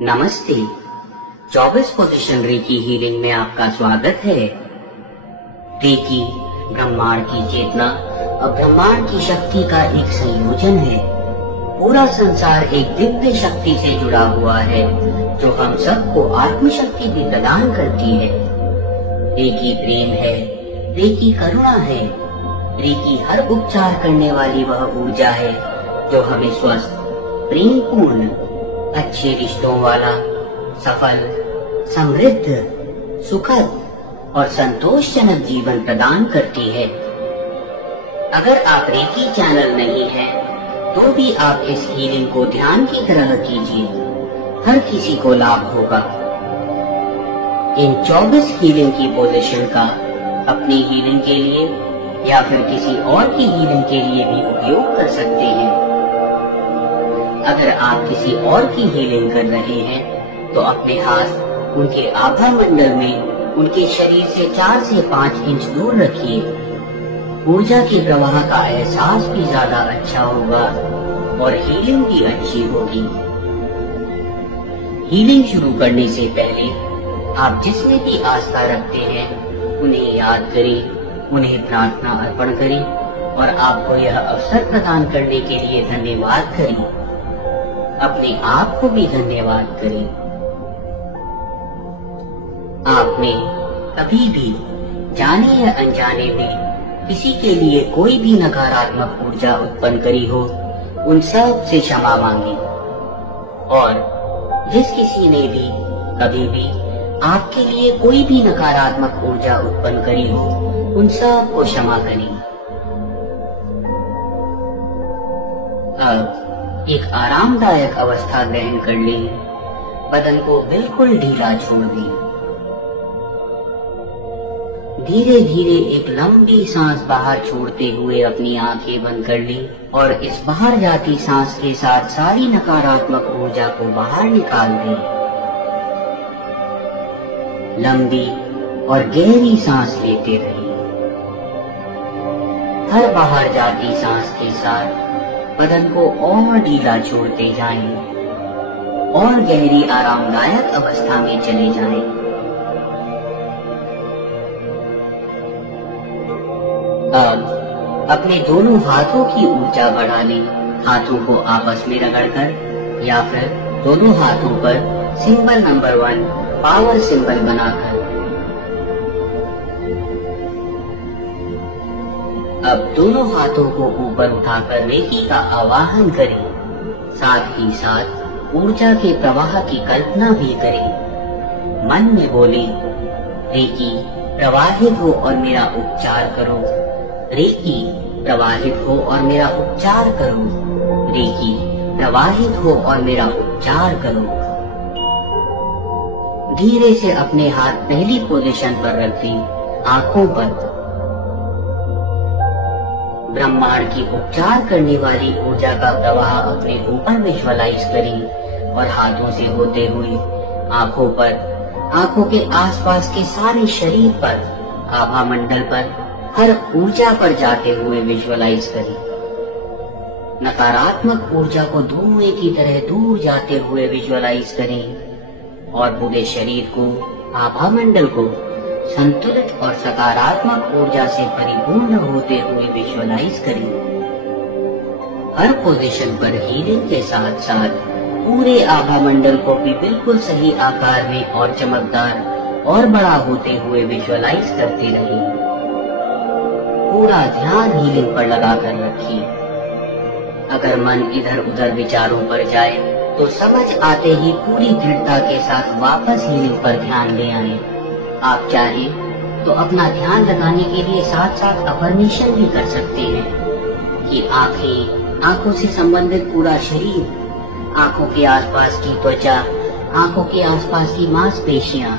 नमस्ते। 24 position recce healing में आपका स्वागत है। रेकी ब्रह्मांड की चेतना और ब्रह्मांड की शक्ति का एक संयोजन है। पूरा संसार एक दिव्य शक्ति से जुड़ा हुआ है जो हम सबको आत्मशक्ति भी प्रदान करती है। रेकी प्रेम है, रेकी करुणा है, रेकी हर उपचार करने वाली वह ऊर्जा है जो हमें स्वस्थ, प्रेमपूर्ण, अच्छे रिश्तों वाला, सफल, समृद्ध, सुखद और संतोषजनक जीवन प्रदान करती है। अगर आप रेकी चैनल नहीं है तो भी आप इस हीलिंग को ध्यान की तरह कीजिए, हर किसी को लाभ होगा। इन 24 हीलिंग की पोजीशन का अपनी हीलिंग के लिए या फिर किसी और की हीलिंग के लिए भी उपयोग कर सकते हैं। अगर आप किसी और की हीलिंग कर रहे हैं तो अपने हाथ उनके आभा मंडल में उनके शरीर से 4 से 5 इंच दूर रखिए। ऊर्जा के प्रवाह का एहसास भी ज्यादा अच्छा होगा और हीलिंग भी अच्छी होगी। हीलिंग शुरू करने से पहले आप जिसमें भी आस्था रखते हैं उन्हें याद करें, उन्हें प्रार्थना अर्पण करें और आपको यह अवसर प्रदान करने के लिए धन्यवाद करें। अपने आप को भी धन्यवाद करें। आपने कभी भी जाने या अनजाने में किसी के लिए कोई भी नकारात्मक ऊर्जा उत्पन्न करी हो, उन सब से क्षमा मांगे। और जिस किसी ने भी कभी भी आपके लिए कोई भी नकारात्मक ऊर्जा उत्पन्न करी हो, उन सब को क्षमा करें। अब एक आरामदायक अवस्था ग्रहण कर लें। बदन को बिल्कुल ढीला छोड़ दें। धीरे धीरे एक लंबी सांस बाहर छोड़ते हुए अपनी आंखें बंद कर लें और इस बाहर जाती सांस के साथ सारी नकारात्मक ऊर्जा को बाहर निकाल दें। लंबी और गहरी सांस लेते रहें। हर बाहर जाती सांस के साथ बदन को और ढीला छोड़ते जाएं और गहरी आरामदायक अवस्था में चले जाएं। अब अपने दोनों हाथों की ऊर्जा बढ़ा लें। हाथों को आपस में रगड़कर या फिर दोनों हाथों पर सिंबल नंबर 1 पावर सिंबल बनाकर। अब दोनों हाथों को ऊपर उठाकर रेकी का आवाहन करें। साथ ही साथ ऊर्जा के प्रवाह की कल्पना भी करें। मन में बोले, रेकी प्रवाहित हो और मेरा उपचार करो। रेकी प्रवाहित हो और मेरा उपचार करो। रेकी प्रवाहित हो और मेरा उपचार करो। धीरे से अपने हाथ पहली पोजीशन पर रख दें, आंखों पर। ब्रह्मांड की उपचार करने वाली ऊर्जा का प्रवाह अपने ऊपर विजुअलाइज करें और हाथों से होते हुए आंखों पर, आंखों के आसपास के सारे शरीर पर, आभा मंडल पर, हर ऊर्जा पर जाते हुए विजुअलाइज करें। नकारात्मक ऊर्जा को धुएं की तरह दूर जाते हुए विजुअलाइज करें और पूरे शरीर को, आभा मंडल को संतुलित और सकारात्मक ऊर्जा से परिपूर्ण होते हुए विजुअलाइज करें। हर पोजीशन पर हीलिंग के साथ साथ पूरे आभा मंडल को भी बिल्कुल सही आकार में और चमकदार और बड़ा होते हुए विजुअलाइज करते रहें। पूरा ध्यान हीलिंग पर लगाकर रखिए। अगर मन इधर उधर विचारों पर जाए तो समझ आते ही पूरी दृढ़ता के साथ वापस हीलिंग पर ध्यान ले आए। आप चाहें तो अपना ध्यान लगाने के लिए साथ साथ अफर्मेशन भी कर सकते हैं कि आंखें, आंखों से संबंधित पूरा शरीर, आंखों के आसपास की त्वचा, आंखों के आसपास की मांसपेशियां,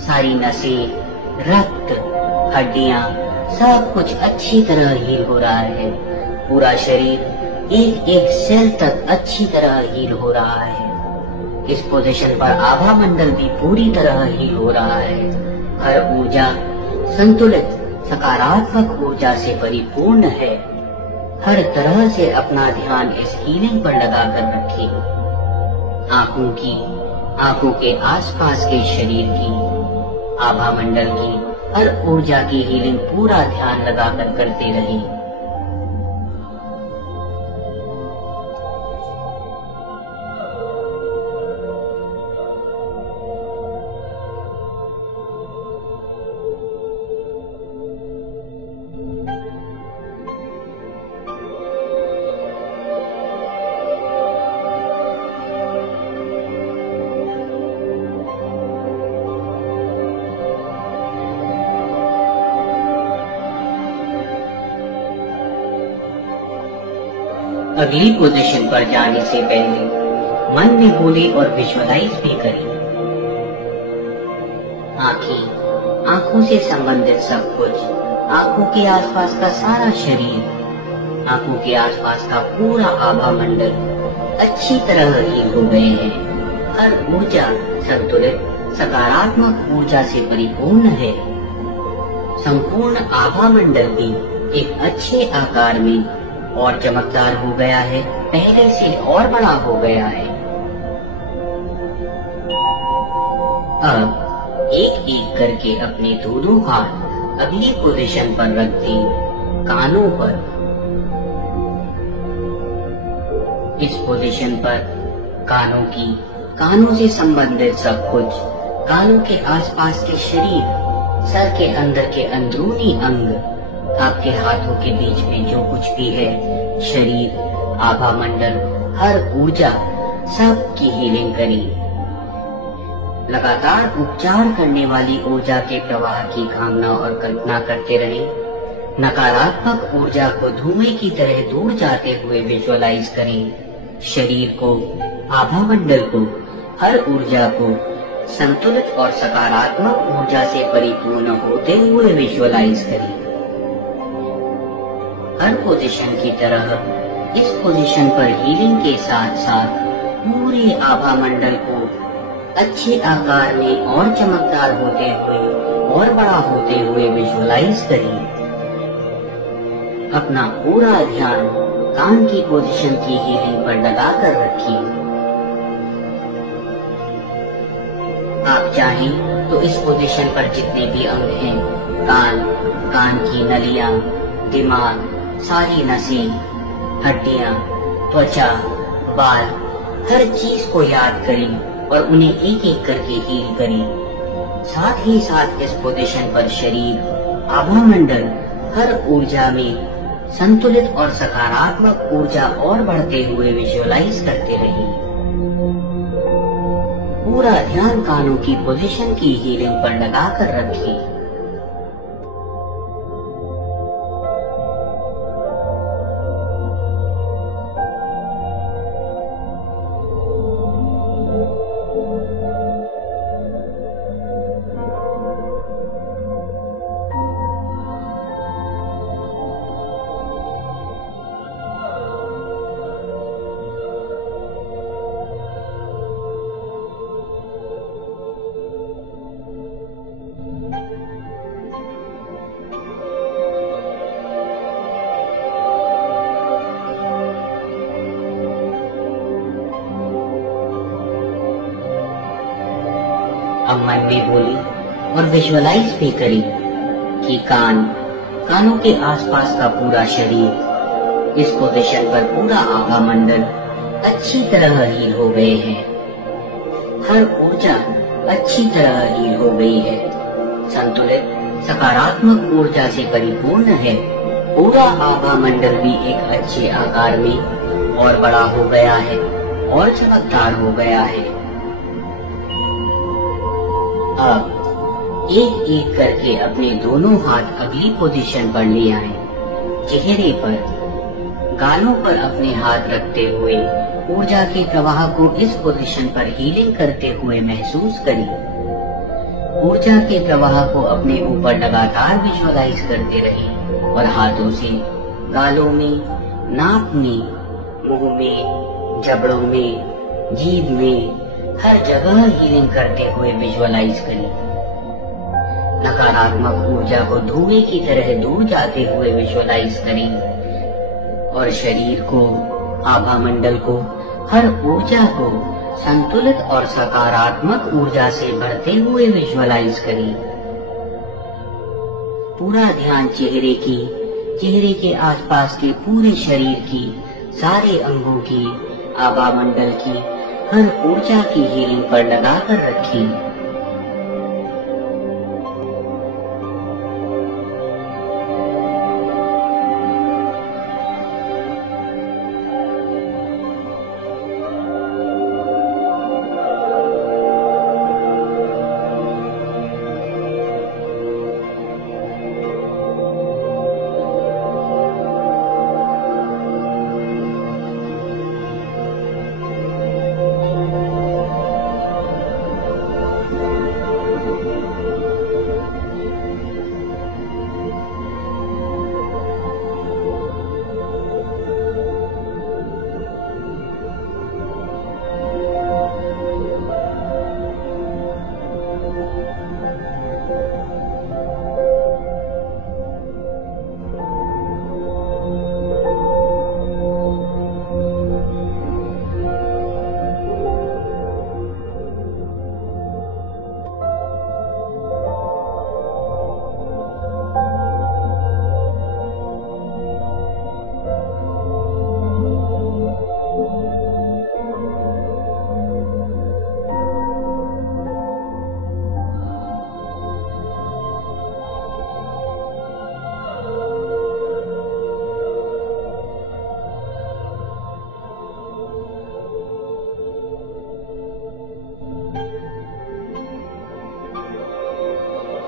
सारी नसें, रक्त, हड्डियां, सब कुछ अच्छी तरह हील हो रहा है। पूरा शरीर एक एक सेल तक अच्छी तरह हील हो रहा है। इस पोजीशन पर आभा मंडल भी पूरी तरह हील हो रहा है। हर ऊर्जा संतुलित सकारात्मक ऊर्जा से परिपूर्ण है। हर तरह से अपना ध्यान इस हीलिंग पर लगाकर रखें। आंखों की, आंखों के आसपास के शरीर की, आभा मंडल की हर ऊर्जा की हीलिंग पूरा ध्यान लगाकर करते रहें। अगली पोजीशन पर जाने से पहले मन में बोले और विजुअलाइज भी करें। आंखें, आंखों से संबंधित सब कुछ, आंखों के आसपास का सारा शरीर, आंखों के आसपास का पूरा आभा मंडल अच्छी तरह हील हो गए हैं। हर ऊर्जा संतुलित सकारात्मक ऊर्जा से परिपूर्ण है। संपूर्ण आभा मंडल भी एक अच्छे आकार में और चमकदार हो गया है, पहले से और बड़ा हो गया है। अब एक एक करके अपने दोनों हाथ अगली पोजीशन पर रख दें, कानों पर। इस पोजीशन पर कानों से संबंधित सब कुछ, कानों के आसपास के शरीर, सर के अंदर के अंदरूनी अंग, आपके हाथों के बीच में जो कुछ भी है, शरीर, आभा मंडल, हर ऊर्जा, सब की हीलिंग करें। लगातार उपचार करने वाली ऊर्जा के प्रवाह की कामना और कल्पना करते रहें। नकारात्मक ऊर्जा को धुएं की तरह दूर जाते हुए विजुअलाइज करें। शरीर को, आभा मंडल को, हर ऊर्जा को संतुलित और सकारात्मक ऊर्जा से परिपूर्ण होते हुए विजुअलाइज करें। हर पोजीशन की तरह इस पोजीशन पर हीलिंग के साथ साथ पूरे आभा मंडल को अच्छे आकार में और चमकदार होते हुए और बड़ा होते हुए विजुअलाइज करिए। अपना पूरा ध्यान कान की पोजीशन की हीलिंग पर लगाकर रखिए। आप चाहें तो इस पोजीशन पर जितने भी अंग हैं, कान की नलियां, दिमाग, सारी नसें, हड्डियां, त्वचा, बाल, हर चीज को याद करें और उन्हें एक एक करके हील करें। साथ ही साथ इस पोजीशन पर शरीर, आभा मंडल, हर ऊर्जा में संतुलित और सकारात्मक ऊर्जा और बढ़ते हुए विजुअलाइज करते रहिए। पूरा ध्यान कानों की पोजीशन की हीलिंग पर लगाकर रखिए। अब मन में बोली और विजुअलाइज भी करी कि कानों के आसपास का पूरा शरीर, इस पोजीशन पर पूरा आभा मंडल अच्छी तरह हील हो गए हैं। हर ऊर्जा अच्छी तरह हील हो गई है, संतुलित सकारात्मक ऊर्जा से परिपूर्ण है। पूरा आभा मंडल भी एक अच्छे आकार में और बड़ा हो गया है और चमकदार हो गया है। अब एक एक करके अपने दोनों हाथ अगली पोजीशन पर ले आए। चेहरे पर, गालों पर अपने हाथ रखते हुए ऊर्जा के प्रवाह को इस पोजीशन पर हीलिंग करते हुए महसूस करिए। ऊर्जा के प्रवाह को अपने ऊपर लगातार विजुअलाइज करते रहिए और हाथों से गालों में, नाक में, मुंह में, जबड़ों में, जीभ में, हर जगह हीलिंग करते हुए विजुअलाइज करें। नकारात्मक ऊर्जा को धुएं की तरह दूर जाते हुए विजुअलाइज करें और शरीर को, आभा मंडल को, हर ऊर्जा को संतुलित और सकारात्मक ऊर्जा से भरते हुए विजुअलाइज करें। पूरा ध्यान चेहरे के आसपास के पूरे शरीर की, सारे अंगों की, आभा मंडल की हर ऊर्जा की हीलिंग पर लगाकर रखें।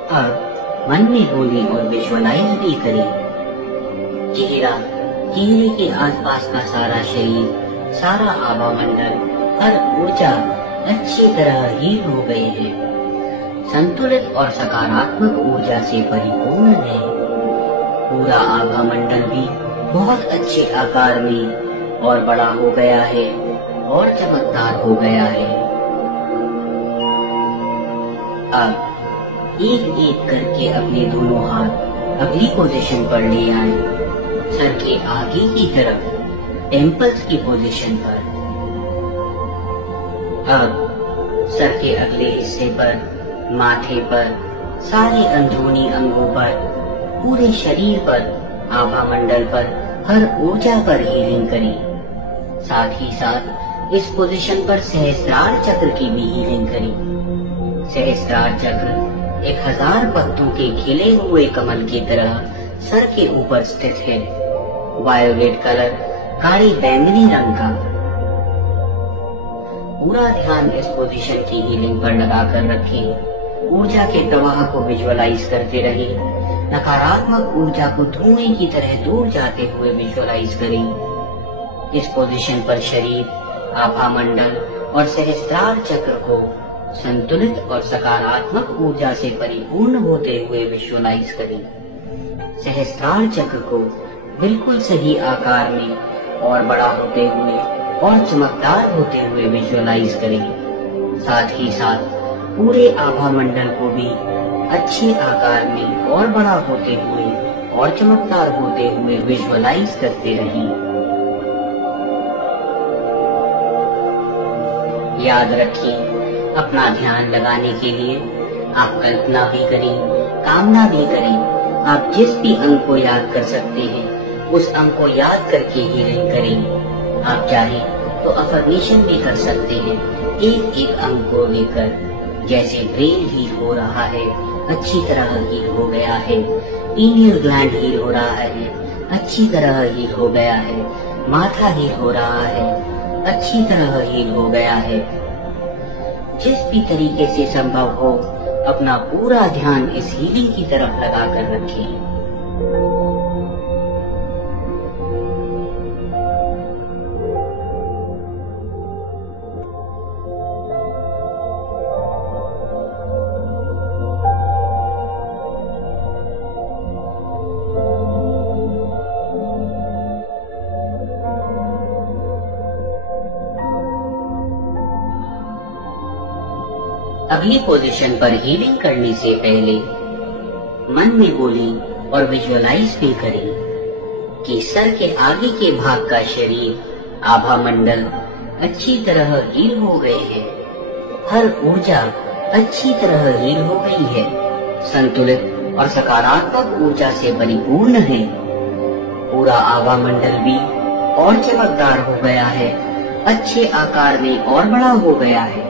अब मन में बोले और विजुअलाइज भी करें। चेहरे के आसपास का सारा शरीर, सारा आभा मंडल, हर ऊर्जा अच्छी तरह हील हो गए हैं, संतुलित और सकारात्मक ऊर्जा से परिपूर्ण है। पूरा आभा मंडल भी बहुत अच्छे आकार में और बड़ा हो गया है और चमकदार हो गया है। अब एक एक करके अपने दोनों हाथ अगली पोजीशन पर ले आए, सर के आगे की तरफ, टेम्पल्स की पोजीशन पर। अब सर के अगले हिस्से पर, माथे पर, सारे अंदरूनी अंगों पर, पूरे शरीर पर, आभा मंडल पर, हर ऊर्जा पर हीलिंग करें। साथ ही साथ इस पोजीशन पर सहस्त्रार चक्र की भी हीलिंग करें। सहस्त्रार चक्र 1000 पत्तों के खिले हुए कमल की तरह सर के ऊपर स्थित है, वायोलेट कलर, कारी बैंगनी रंग का। पूरा ध्यान इस पोजीशन की हीलिंग पर लगाकर रखें। ऊर्जा के प्रवाह को विजुअलाइज करते रहें। नकारात्मक ऊर्जा को धुएं की तरह दूर जाते हुए विजुअलाइज करें। इस पोजीशन पर शरीर, आभा मंडल और सहस्त्रार चक्र को संतुलित और सकारात्मक ऊर्जा से परिपूर्ण होते हुए विजुअलाइज करें। सहस्त्रार चक्र को बिल्कुल सही आकार में और बड़ा होते हुए और चमकदार होते हुए विजुअलाइज करें। साथ ही साथ पूरे आभा मंडल को भी अच्छे आकार में और बड़ा होते हुए और चमकदार होते हुए विजुअलाइज करते रहें। याद रखिए, अपना ध्यान लगाने के लिए आप कल्पना भी करें, कामना भी करें। आप जिस भी अंग को याद कर सकते हैं, उस अंग को याद करके हीलिंग करें। आप चाहें तो अफर्मेशन भी कर सकते हैं, एक एक अंग को लेकर। जैसे ब्रेन हील हो रहा है, अच्छी तरह हील हो गया है। पीनियल ग्लैंड हील हो रहा है, अच्छी तरह हील हो गया है। माथा हील हो रहा है, अच्छी तरह हील हो गया है। जिस भी तरीके से संभव हो, अपना पूरा ध्यान इस हीलिंग की तरफ लगाकर रखें। अगली पोजीशन पर हीलिंग करने से पहले मन में बोलें और विजुअलाइज भी करें कि सर के आगे के भाग का शरीर, आभा मंडल, अच्छी तरह हील हो गए हैं। हर ऊर्जा अच्छी तरह हील हो गई है, संतुलित और सकारात्मक ऊर्जा से परिपूर्ण है। पूरा आभा मंडल भी और चमकदार हो गया है, अच्छे आकार में और बड़ा हो गया है।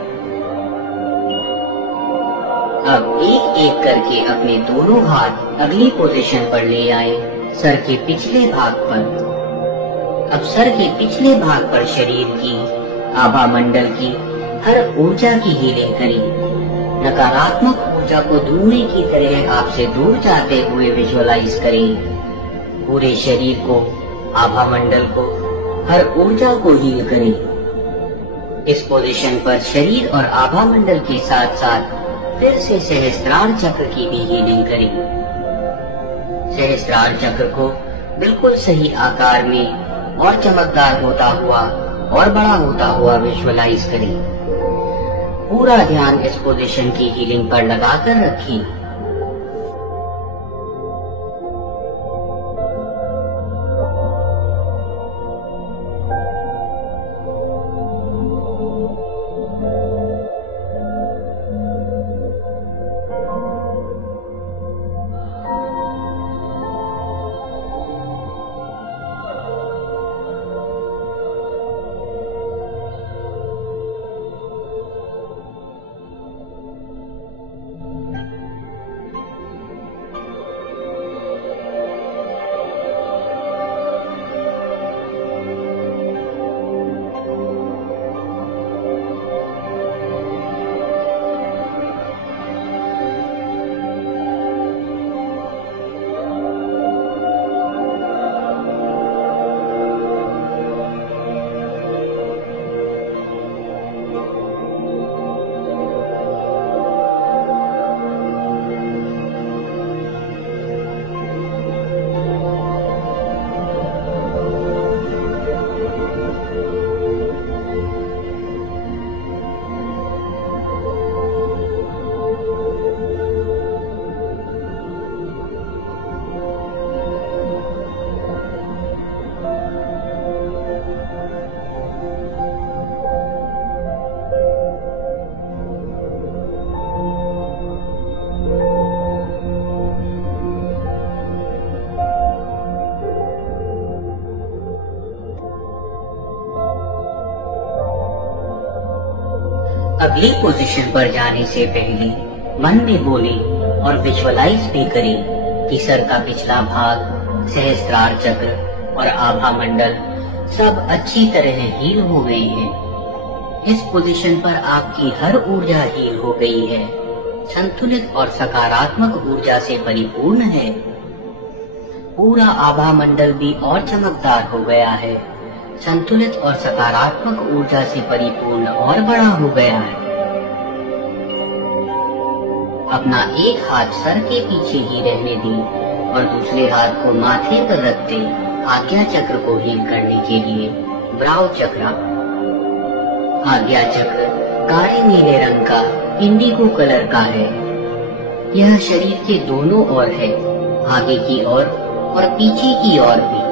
अब एक एक करके अपने दोनों हाथ अगली पोजीशन पर ले आए, सर के पिछले भाग पर। अब सर के पिछले भाग पर शरीर की, आभा मंडल की हर ऊर्जा की हीलिंग करें। नकारात्मक ऊर्जा को धुएं की तरह आपसे दूर जाते हुए विजुअलाइज करें। पूरे शरीर को, आभा मंडल को, हर ऊर्जा को हील करें। इस पोजीशन पर शरीर और आभा मंडल के साथ साथ फिर से सहस्त्रार चक्र की भी हीलिंग करें। सहस्त्रार चक्र को बिल्कुल सही आकार में और चमकदार होता हुआ और बड़ा होता हुआ विजुअलाइज करें। पूरा ध्यान इस पोजीशन की हीलिंग पर लगाकर रखें। अगली पोजीशन पर जाने से पहले मन में बोले और विजुअलाइज भी करें कि सर का पिछला भाग, सहस्त्रार चक्र और आभा मंडल सब अच्छी तरह हील हो गए हैं। इस पोजीशन पर आपकी हर ऊर्जा हील हो गई है, संतुलित और सकारात्मक ऊर्जा से परिपूर्ण है। पूरा आभा मंडल भी और चमकदार हो गया है, संतुलित और सकारात्मक ऊर्जा से परिपूर्ण और बड़ा हो गया है। अपना एक हाथ सर के पीछे ही रहने दें और दूसरे हाथ को माथे पर रख दें आज्ञा चक्र को हील करने के लिए। ब्राउ चक्र। आज्ञा चक्र काले नीले रंग का इंडिगो कलर का है। यह शरीर के दोनों ओर है, आगे की ओर और पीछे की ओर भी।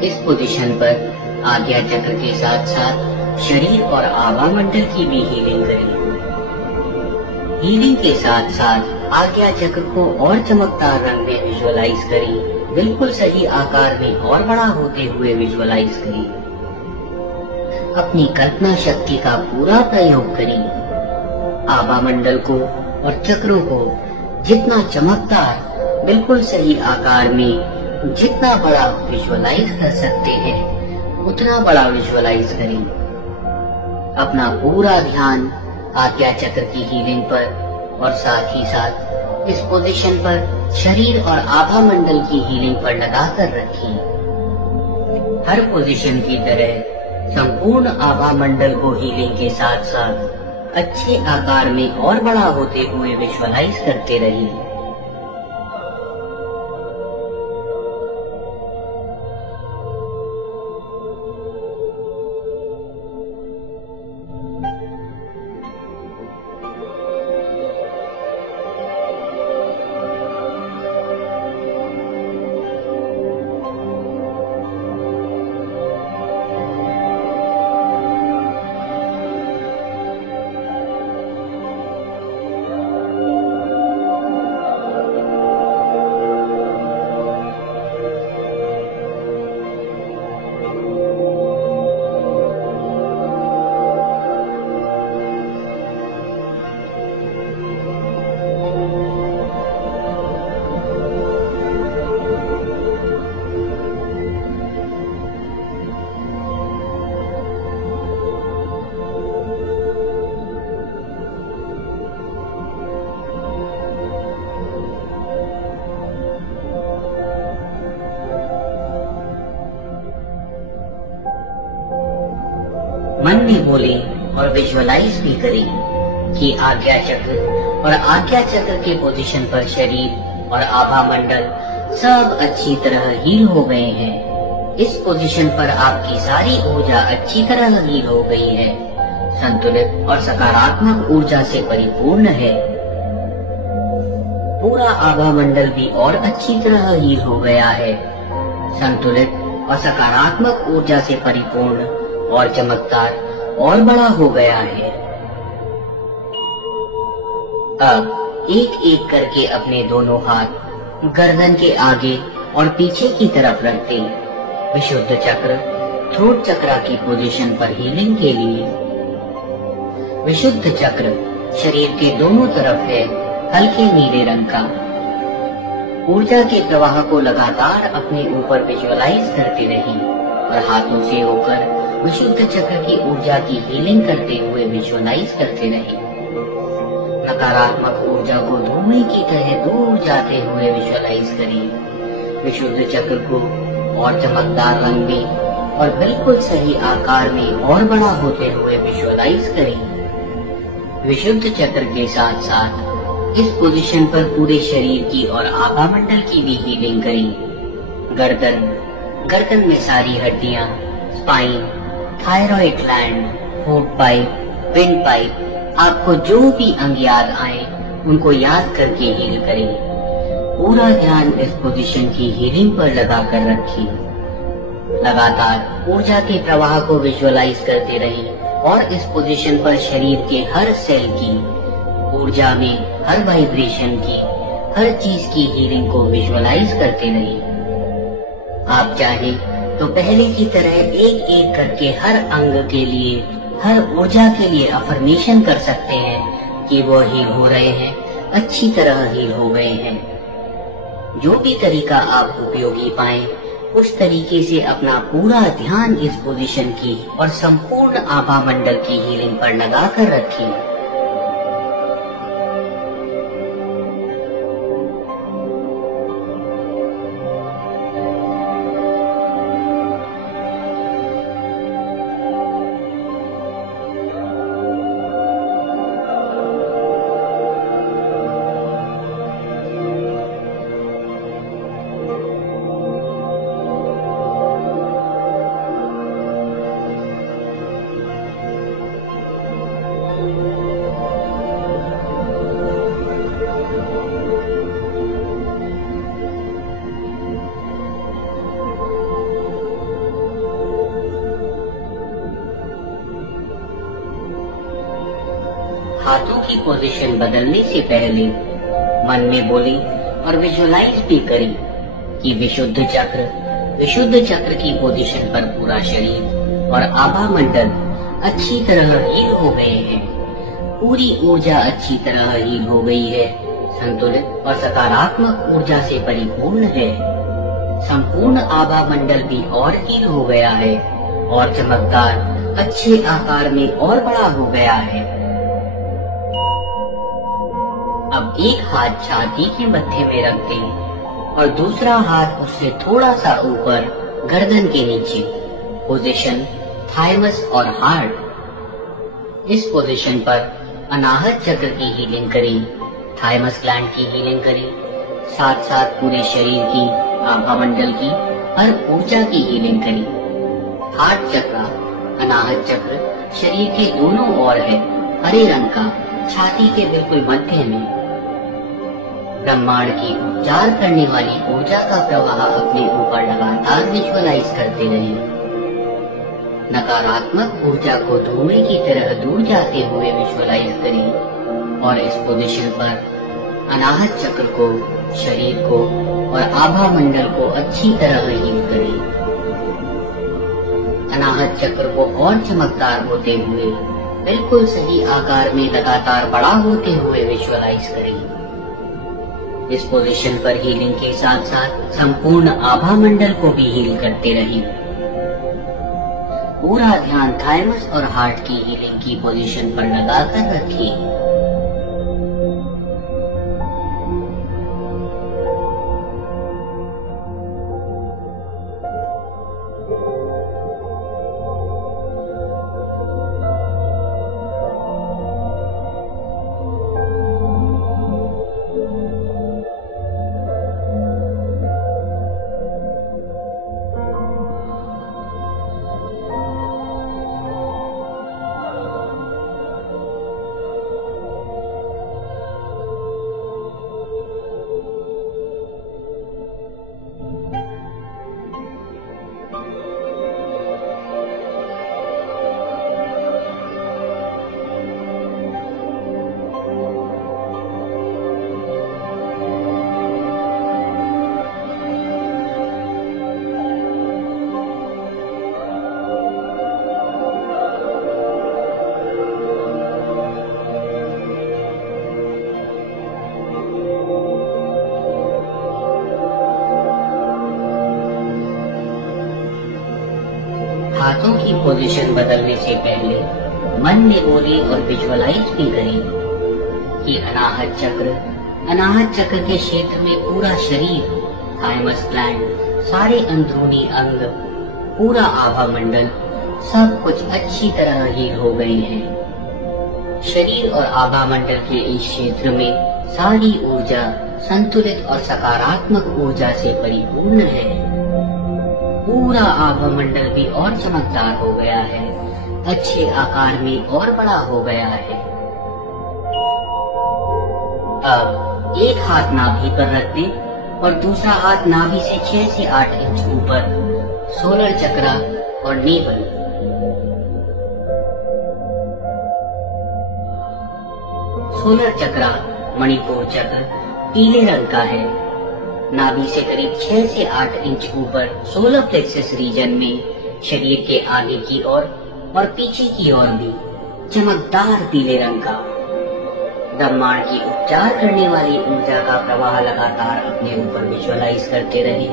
इस पोजीशन पर आज्ञा चक्र के साथ साथ शरीर और आभा मंडल की भी हीलिंग करें। हीलिंग के साथ साथ आज्ञा चक्र को और चमकदार रंग में विजुअलाइज करें, बिल्कुल सही आकार में और बड़ा होते हुए विजुअलाइज करें। अपनी कल्पना शक्ति का पूरा प्रयोग करें। आभा मंडल को और चक्रों को जितना चमकदार, बिल्कुल सही आकार में जितना बड़ा विजुअलाइज कर सकते हैं उतना बड़ा विजुअलाइज करें। अपना पूरा ध्यान आज्ञा चक्र की हीलिंग पर और साथ ही साथ इस पोजीशन पर शरीर और आभा मंडल की हीलिंग पर लगाकर रखें। हर पोजीशन की तरह संपूर्ण आभा मंडल को हीलिंग के साथ साथ अच्छे आकार में और बड़ा होते हुए विजुअलाइज करते रहिए। मन में बोले और विजुअलाइज भी करें कि आज्ञा चक्र और आज्ञा चक्र के पोजीशन पर शरीर और आभा मंडल सब अच्छी तरह हील हो गए हैं। इस पोजीशन पर आपकी सारी ऊर्जा अच्छी तरह हील हो गई है, संतुलित और सकारात्मक ऊर्जा से परिपूर्ण है। पूरा आभा मंडल भी और अच्छी तरह हील हो गया है, संतुलित और सकारात्मक ऊर्जा से परिपूर्ण और चमकदार और बड़ा हो गया है। अब एक एक करके अपने दोनों हाथ गर्दन के आगे और पीछे की तरफ रख दें। विशुद्ध चक्र थ्रोट चक्र की पोजीशन पर हीलिंग के लिए। विशुद्ध चक्र शरीर के दोनों तरफ है, हल्के नीले रंग का। ऊर्जा के प्रवाह को लगातार अपने ऊपर विजुअलाइज करते रहें और हाथों से होकर विशुद्ध चक्र की ऊर्जा की हीलिंग करते हुए विजुअलाइज करते रहें। नकारात्मक ऊर्जा को धुएं की तरह दूर जाते हुए विजुअलाइज करें। विशुद्ध चक्र को और चमकदार रंग में और बिल्कुल सही आकार में और बड़ा होते हुए विजुअलाइज करें। विशुद्ध चक्र के साथ साथ इस पोजीशन पर पूरे शरीर की और आभा मंडल की भी हीलिंग करें। गर्दन में सारी हड्डियां, spine, thyroid gland, food pipe, wind pipe, आपको जो भी अंग याद आए उनको याद करके हील करें। पूरा ध्यान इस पोजीशन की हीलिंग पर लगाकर रखें। लगातार ऊर्जा के प्रवाह को विजुअलाइज करते रहें और इस पोजीशन पर शरीर के हर सेल की ऊर्जा में हर वाइब्रेशन की, हर चीज की हीलिंग को विजुअलाइज करते रहें। आप चाहें तो पहले की तरह एक एक करके हर अंग के लिए, हर ऊर्जा के लिए अफर्मेशन कर सकते हैं कि वो हील हो रहे हैं, अच्छी तरह हील हो गए हैं। जो भी तरीका आप उपयोगी पाएं, उस तरीके से अपना पूरा ध्यान इस पोजीशन की और संपूर्ण आभा मंडल की हीलिंग पर लगाकर रखें। हाथों की पोजीशन बदलने से पहले मन में बोले और विजुअलाइज भी करें कि विशुद्ध चक्र की पोजीशन पर पूरा शरीर और आभा मंडल अच्छी तरह हील हो गए हैं। पूरी ऊर्जा अच्छी तरह हील हो गई है, संतुलित और सकारात्मक ऊर्जा से परिपूर्ण है। संपूर्ण आभा मंडल भी और हील हो गया है और चमकदार अच्छे आकार में और बड़ा हो गया है। अब एक हाथ छाती के मध्य में रख दें और दूसरा हाथ उससे थोड़ा सा ऊपर गर्दन के नीचे। पोजीशन थाइमस और हार्ट। इस पोजीशन पर अनाहत चक्र की हीलिंग करें, थाइमस ग्लैंड की हीलिंग करें, साथ साथ पूरे शरीर की, आभा मंडल की हर ऊर्जा की हीलिंग करें। हार्ट चक्र, अनाहत चक्र शरीर के दोनों ओर है, हरे रंग का, छाती के बिल्कुल मध्य में। ब्रह्मांड की उपचार करने वाली ऊर्जा का प्रवाह अपने ऊपर लगातार विजुअलाइज करते रहें। नकारात्मक ऊर्जा को धुएं की तरह दूर जाते हुए विजुअलाइज करें और इस पोजीशन पर अनाहत चक्र को, शरीर को और आभा मंडल को अच्छी तरह हील करें। अनाहत चक्र को और चमकदार होते हुए बिल्कुल सही आकार में लगातार बड़ा होते हुए विजुअलाइज करें। इस पोजीशन पर हीलिंग के साथ साथ संपूर्ण आभा मंडल को भी हील करते रहें। पूरा ध्यान थाइमस और हार्ट की हीलिंग की पोजीशन पर लगाकर रखें। हाथों की पोजीशन बदलने से पहले मन में बोले और विजुअलाइज भी करें कि अनाहत चक्र के क्षेत्र में पूरा शरीर, थाइमस ग्लैंड, सारे अंदरूनी अंग, पूरा आभा मंडल, सब कुछ अच्छी तरह हील हो गए हैं। शरीर और आभा मंडल के इस क्षेत्र में सारी ऊर्जा संतुलित और सकारात्मक ऊर्जा से परिपूर्ण है। पूरा आभा मंडल भी और चमकदार हो गया है, अच्छे आकार में और बड़ा हो गया है। अब एक हाथ नाभि पर रख दें और दूसरा हाथ नाभि से 6 से 8 इंच ऊपर सोलर चक्र और नेवल। सोलर चक्र मणिपुर चक्र पीले रंग का है। नाभि से करीब 6 से 8 इंच ऊपर सोलर प्लेक्सस रीजन में शरीर के आगे की ओर और पीछे की ओर भी चमकदार पीले रंग का ब्रह्मांड की उपचार करने वाली ऊर्जा का प्रवाह लगातार अपने ऊपर विजुअलाइज करते रहे।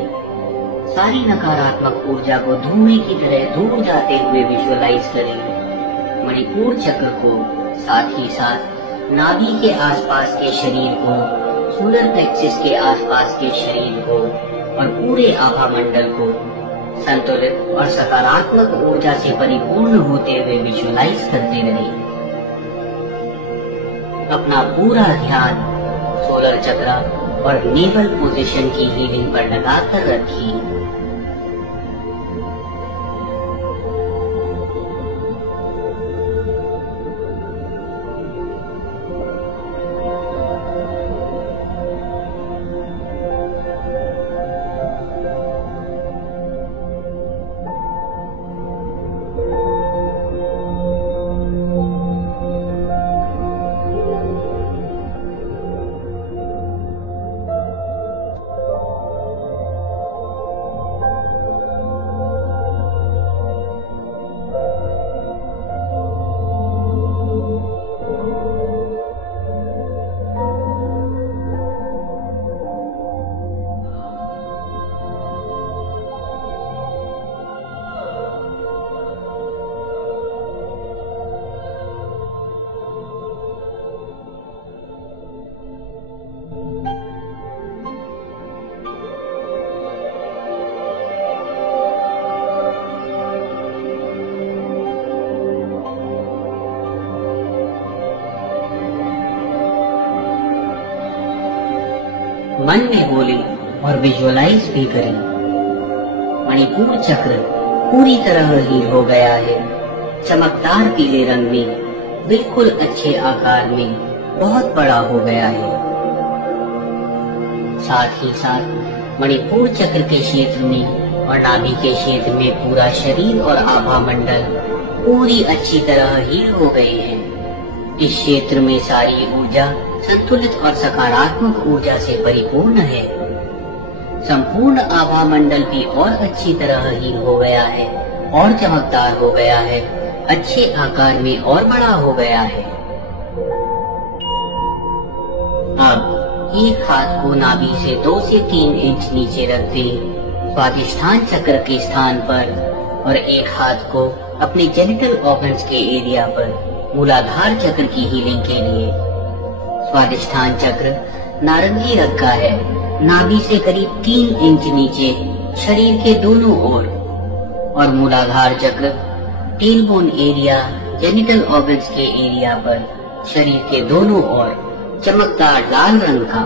सारी नकारात्मक ऊर्जा को धुएं की तरह दूर जाते हुए विजुअलाइज करें। मणिपुर चक्र को साथ ही साथ नाभि के आसपास के शरीर को, सोलर प्लेक्सस के आसपास के शरीर को और पूरे आभा मंडल को संतुलित और सकारात्मक ऊर्जा से परिपूर्ण होते हुए विजुअलाइज करते रहे। अपना पूरा ध्यान सोलर चक्र और नेवल पोजीशन की हीलिंग पर लगाकर रखिए। मन में बोले और विजुअलाइज भी करें। मणिपुर चक्र पूरी तरह हील हो गया है, चमकदार पीले रंग में, बिल्कुल अच्छे आकार में, बहुत बड़ा हो गया है। साथ ही साथ मणिपुर चक्र के क्षेत्र में और नाभि के क्षेत्र में पूरा शरीर और आभा मंडल पूरी अच्छी तरह हील हो गए हैं। इस क्षेत्र में सारी ऊर्जा संतुलित और सकारात्मक ऊर्जा से परिपूर्ण है। संपूर्ण आभा मंडल भी और अच्छी तरह हील हो गया है और चमकदार हो गया है, अच्छे आकार में और बड़ा हो गया है। अब एक हाथ को नाभि से 2 से 3 इंच नीचे रख दें स्वादिष्ठान चक्र के स्थान पर और एक हाथ को अपने जेनिटल ऑर्गन्स के एरिया पर मूलाधार चक्र की हीलिंग के लिए। स्वादिष्ठान चक्र नारंगी रंग का है, नाभि से करीब 3 इंच नीचे शरीर के दोनों ओर, और मूलाधार चक्र टेलबोन एरिया, जेनिटल ऑर्गन्स के एरिया पर शरीर के दोनों ओर चमकदार लाल रंग का।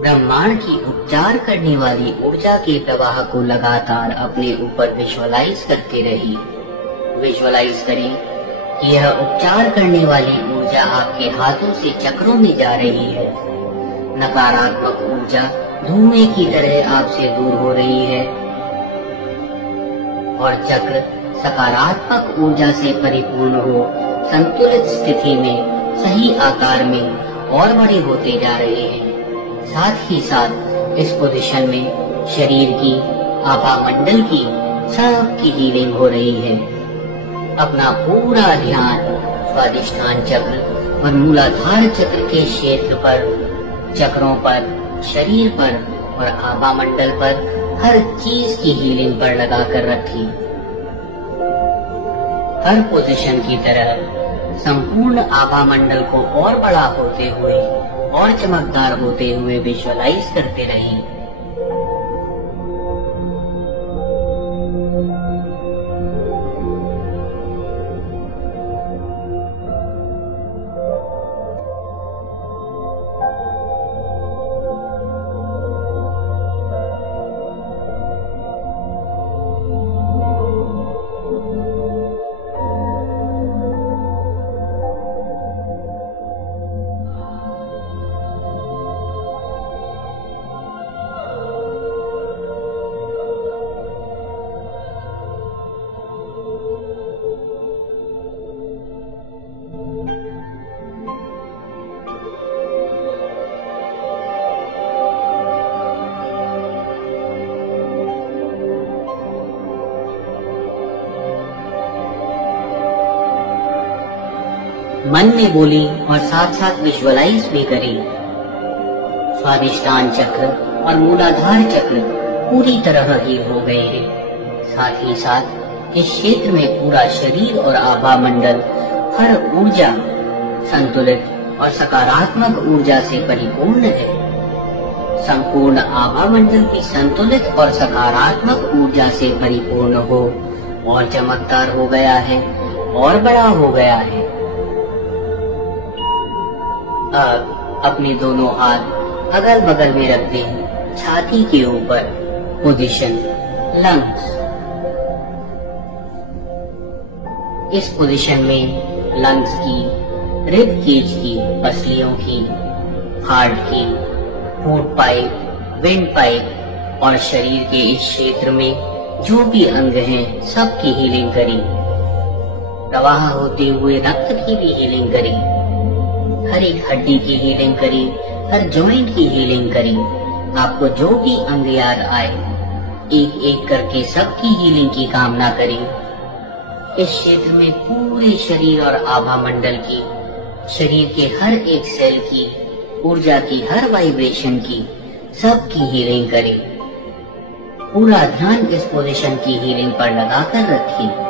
ब्रह्मांड की उपचार करने वाली ऊर्जा के प्रवाह को लगातार अपने ऊपर विजुअलाइज करते रहिए। विजुअलाइज करें कि यह उपचार करने वाली ऊर्जा आपके हाथों से चक्रों में जा रही है। नकारात्मक ऊर्जा धुएं की तरह आपसे दूर हो रही है और चक्र सकारात्मक ऊर्जा से परिपूर्ण हो संतुलित स्थिति में, सही आकार में और बड़े होते जा रहे हैं। साथ ही साथ इस पोजीशन में शरीर की, आभा मंडल की, सबकी हीलिंग हो रही है। अपना पूरा ध्यान स्वादिष्ठान चक्र और मूलाधार चक्र के क्षेत्र पर, चक्रों पर, शरीर पर और आभा मंडल पर हर चीज की हीलिंग पर लगाकर रखिए। हर पोजीशन की तरह संपूर्ण आभा मंडल को और बड़ा होते हुए और चमकदार होते हुए विजुअलाइज करते रहिए। मन में बोली और साथ साथ विजुअलाइज भी करी। स्वादिष्टान चक्र और मूलाधार चक्र पूरी तरह हील हो गए हैं। साथ ही साथ इस क्षेत्र में पूरा शरीर और आभा मंडल हर ऊर्जा संतुलित और सकारात्मक ऊर्जा से परिपूर्ण है। संपूर्ण आभा मंडल की संतुलित और सकारात्मक ऊर्जा से परिपूर्ण हो और चमकदार हो गया है और बड़ा हो गया है। अब अपने दोनों हाथ अगल बगल में रख दें, छाती के ऊपर। Position lungs. इस पोजीशन में लंग्स की, रिब केज की, पसलियों की, हार्ट की, फूड पाइप, विंड पाइप और शरीर के इस क्षेत्र में जो भी अंग हैं सबकी हीलिंग करी। प्रवाह होते हुए रक्त की भी हीलिंग करी। हर एक हड्डी की हीलिंग करी, हर जॉइंट की हीलिंग करी। आपको जो भी अंग याद आए एक एक करके सबकी हीलिंग की कामना करी। इस क्षेत्र में पूरे शरीर और आभा मंडल की, शरीर के हर एक सेल की, ऊर्जा की हर वाइब्रेशन की, सबकी हीलिंग करी। पूरा ध्यान इस पोजीशन की हीलिंग पर लगाकर रखिए।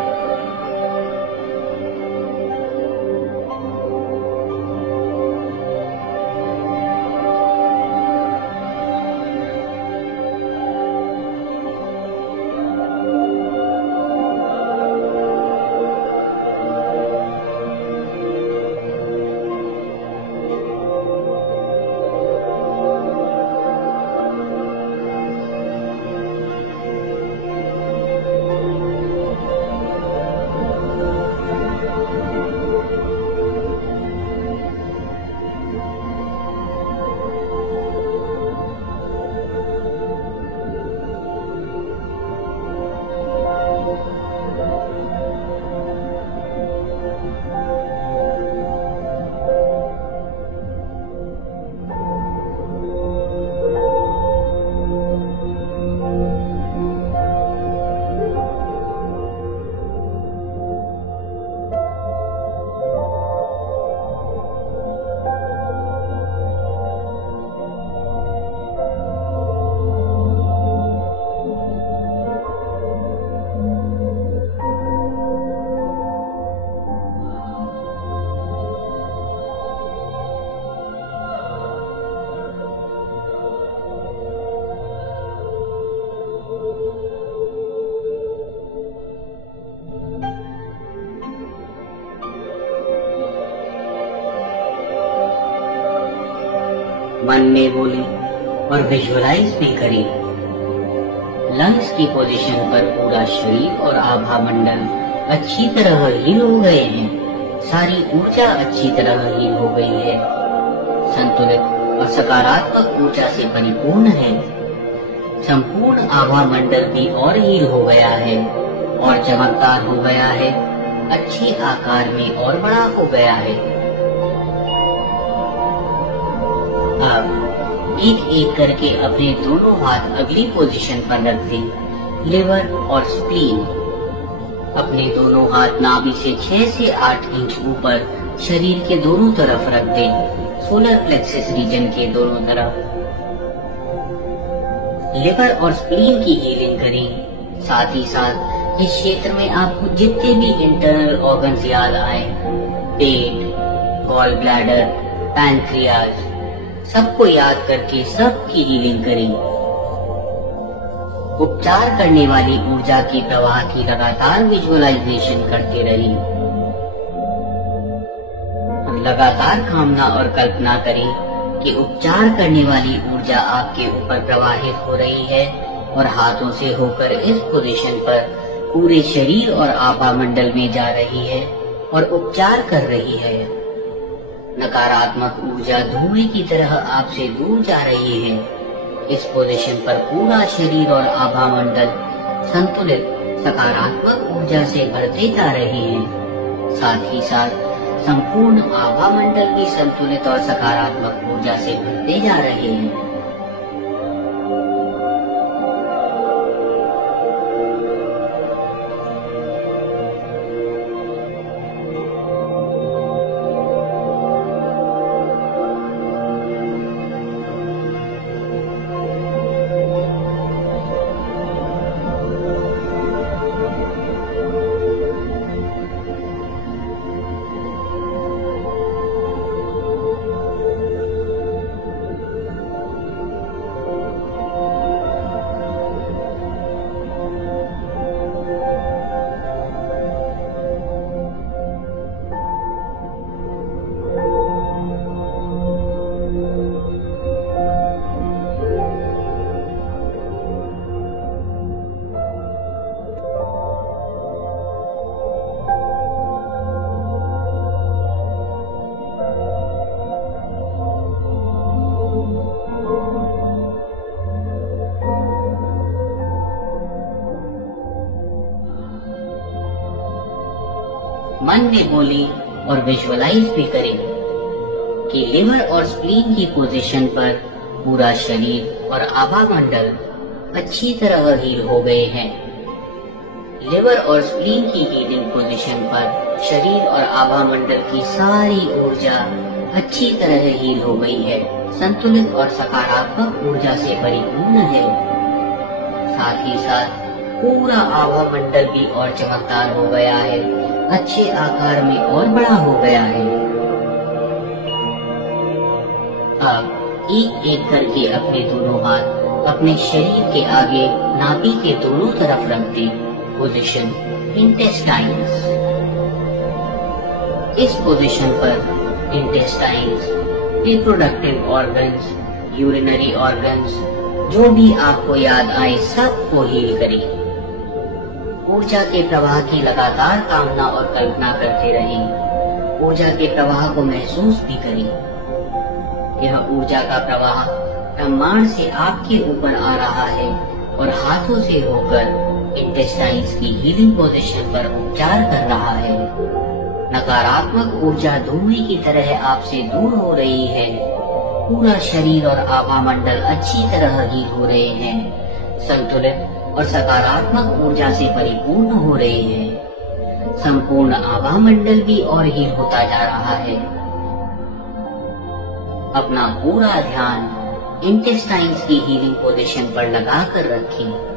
मन में बोले और विजुअलाइज भी करें। लंग्स की पोजीशन पर पूरा शरीर और आभा मंडल अच्छी तरह हील हो गए हैं। सारी ऊर्जा अच्छी तरह हील हो गई है, संतुलित और सकारात्मक ऊर्जा से परिपूर्ण है। संपूर्ण आभा मंडल भी और हील हो गया है और चमकदार हो गया है, अच्छे आकार में और बड़ा हो गया है। अब एक एक करके अपने दोनों हाथ अगली पोजीशन पर रख दें। लिवर और स्प्लीन। अपने दोनों हाथ नाभि से 6 से 8 इंच ऊपर शरीर के दोनों तरफ रख दें, सोलर प्लेक्सस रीजन के दोनों तरफ। लिवर और स्प्लीन की हीलिंग करें, साथ ही साथ इस क्षेत्र में आपको जितने भी इंटरनल ऑर्गन्स याद आए, पेट, गॉल ब्लैडर, पैनक्रियाज, सबको याद करके सबकी हीलिंग करें। उपचार करने वाली ऊर्जा के प्रवाह की लगातार विजुअलाइजेशन करते रहें और लगातार कामना और कल्पना करें कि उपचार करने वाली ऊर्जा आपके ऊपर प्रवाहित हो रही है और हाथों से होकर इस पोजीशन पर पूरे शरीर और आभा मंडल में जा रही है और उपचार कर रही है। नकारात्मक ऊर्जा धुएं की तरह आपसे दूर जा रही है। इस पोजीशन पर पूरा शरीर और आभा मंडल संतुलित सकारात्मक ऊर्जा से भरते जा रहे हैं। साथ ही साथ संपूर्ण आभा मंडल भी संतुलित और सकारात्मक ऊर्जा से भरते जा रहे हैं। मन में बोली और विजुअलाइज भी करें कि लिवर और स्प्लीन की पोजीशन पर पूरा शरीर और आभा मंडल अच्छी तरह हील हो गए हैं। लिवर और स्प्लीन की हीलिंग पोजीशन पर शरीर और आभा मंडल की सारी ऊर्जा अच्छी तरह हील हो गई है, संतुलित और सकारात्मक ऊर्जा से परिपूर्ण है। साथ ही साथ पूरा आभा मंडल भी और चमकदार हो गया है, अच्छे आकार में और बड़ा हो गया है। अब एक एक करके अपने दोनों हाथ अपने शरीर के आगे नाभि के दोनों तरफ रख दें। Position intestines. इस पोजीशन पर intestines, reproductive organs, urinary organs, जो भी आपको याद आए सबको हील करें। ऊर्जा के प्रवाह की लगातार कामना और कल्पना करते रहें। ऊर्जा के प्रवाह को महसूस भी करें। यह ऊर्जा का प्रवाह ब्रह्मांड से आपके ऊपर आ रहा है और हाथों से होकर इंटेस्टाइन्स की हीलिंग पोजीशन पर उपचार कर रहा है। नकारात्मक ऊर्जा धुएं की तरह आपसे दूर हो रही है। पूरा शरीर और आभा मंडल अच्छी तरह हील हो रहे हैं, संतुलित और सकारात्मक ऊर्जा से परिपूर्ण हो रहे हैं। संपूर्ण आभा मंडल भी और हील होता जा रहा है। अपना पूरा ध्यान इंटेस्टाइन्स की हीलिंग पोजीशन पर लगाकर रखें।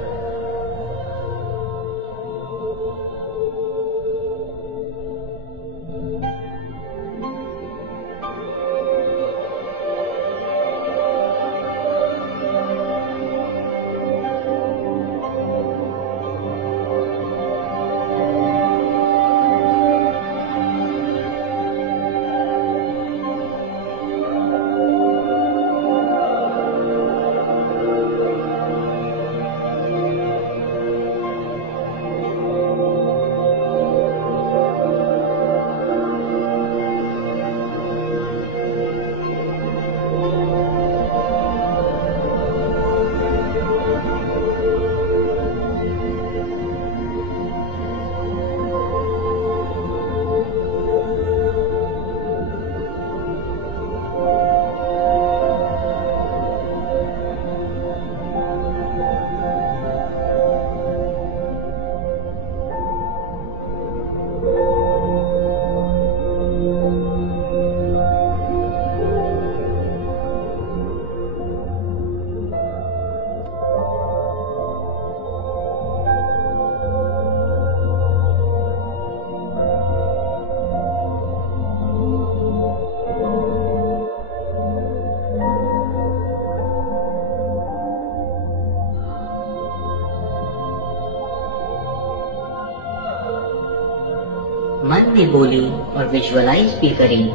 में बोले और विजुअलाइज भी करें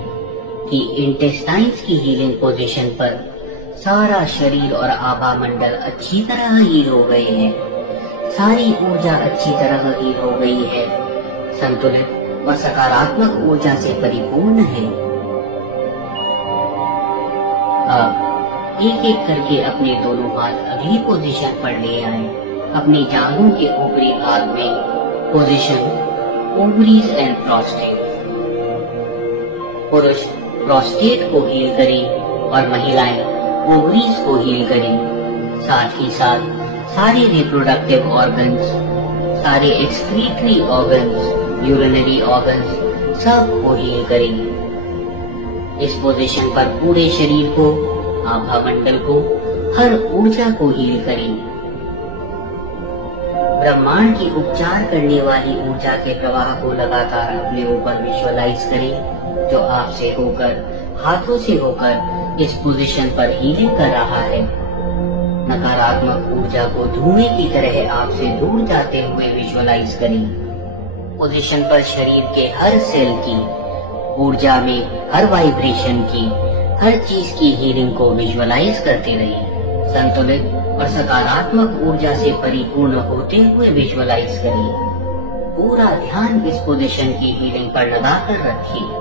कि इंटेस्टाइन्स की हीलिंग पोजीशन पर सारा शरीर और आभा मंडल अच्छी तरह हील हो गए हैं। सारी ऊर्जा अच्छी तरह हील हो गई है, संतुलित और सकारात्मक ऊर्जा से परिपूर्ण है। अब एक एक करके अपने दोनों हाथ अगली पोजीशन पर ले आए। अपनी जांघों के ऊपरी भाग में पोजीशन ओवरीज एंड प्रोस्टेट। पुरुष प्रोस्टेट को हील करें और महिलाएं ओवरीज को हील करें। साथ ही साथ सारे रिप्रोडक्टिव ऑर्गन्स, सारे एक्सक्रीटरी ऑर्गन्स, यूरिनरी ऑर्गन्स सब को हील करें। इस पोजीशन पर पूरे शरीर को, आभा मंडल को, हर ऊर्जा को हील करें। ब्रह्मांड की उपचार करने वाली ऊर्जा के प्रवाह को लगातार अपने ऊपर विजुअलाइज करें, जो आपसे होकर, हाथों से होकर इस पोजीशन पर हीलिंग कर रहा है। नकारात्मक ऊर्जा को धुएं की तरह आपसे दूर जाते हुए विजुअलाइज करें। पोजीशन पर शरीर के हर सेल की, ऊर्जा में हर वाइब्रेशन की, हर चीज की हीलिंग को विजुअलाइज करते रहिए। संतुलित और सकारात्मक ऊर्जा से परिपूर्ण होते हुए विजुअलाइज करिए। पूरा ध्यान इस पोजीशन की हीलिंग पर लगाकर रखिए।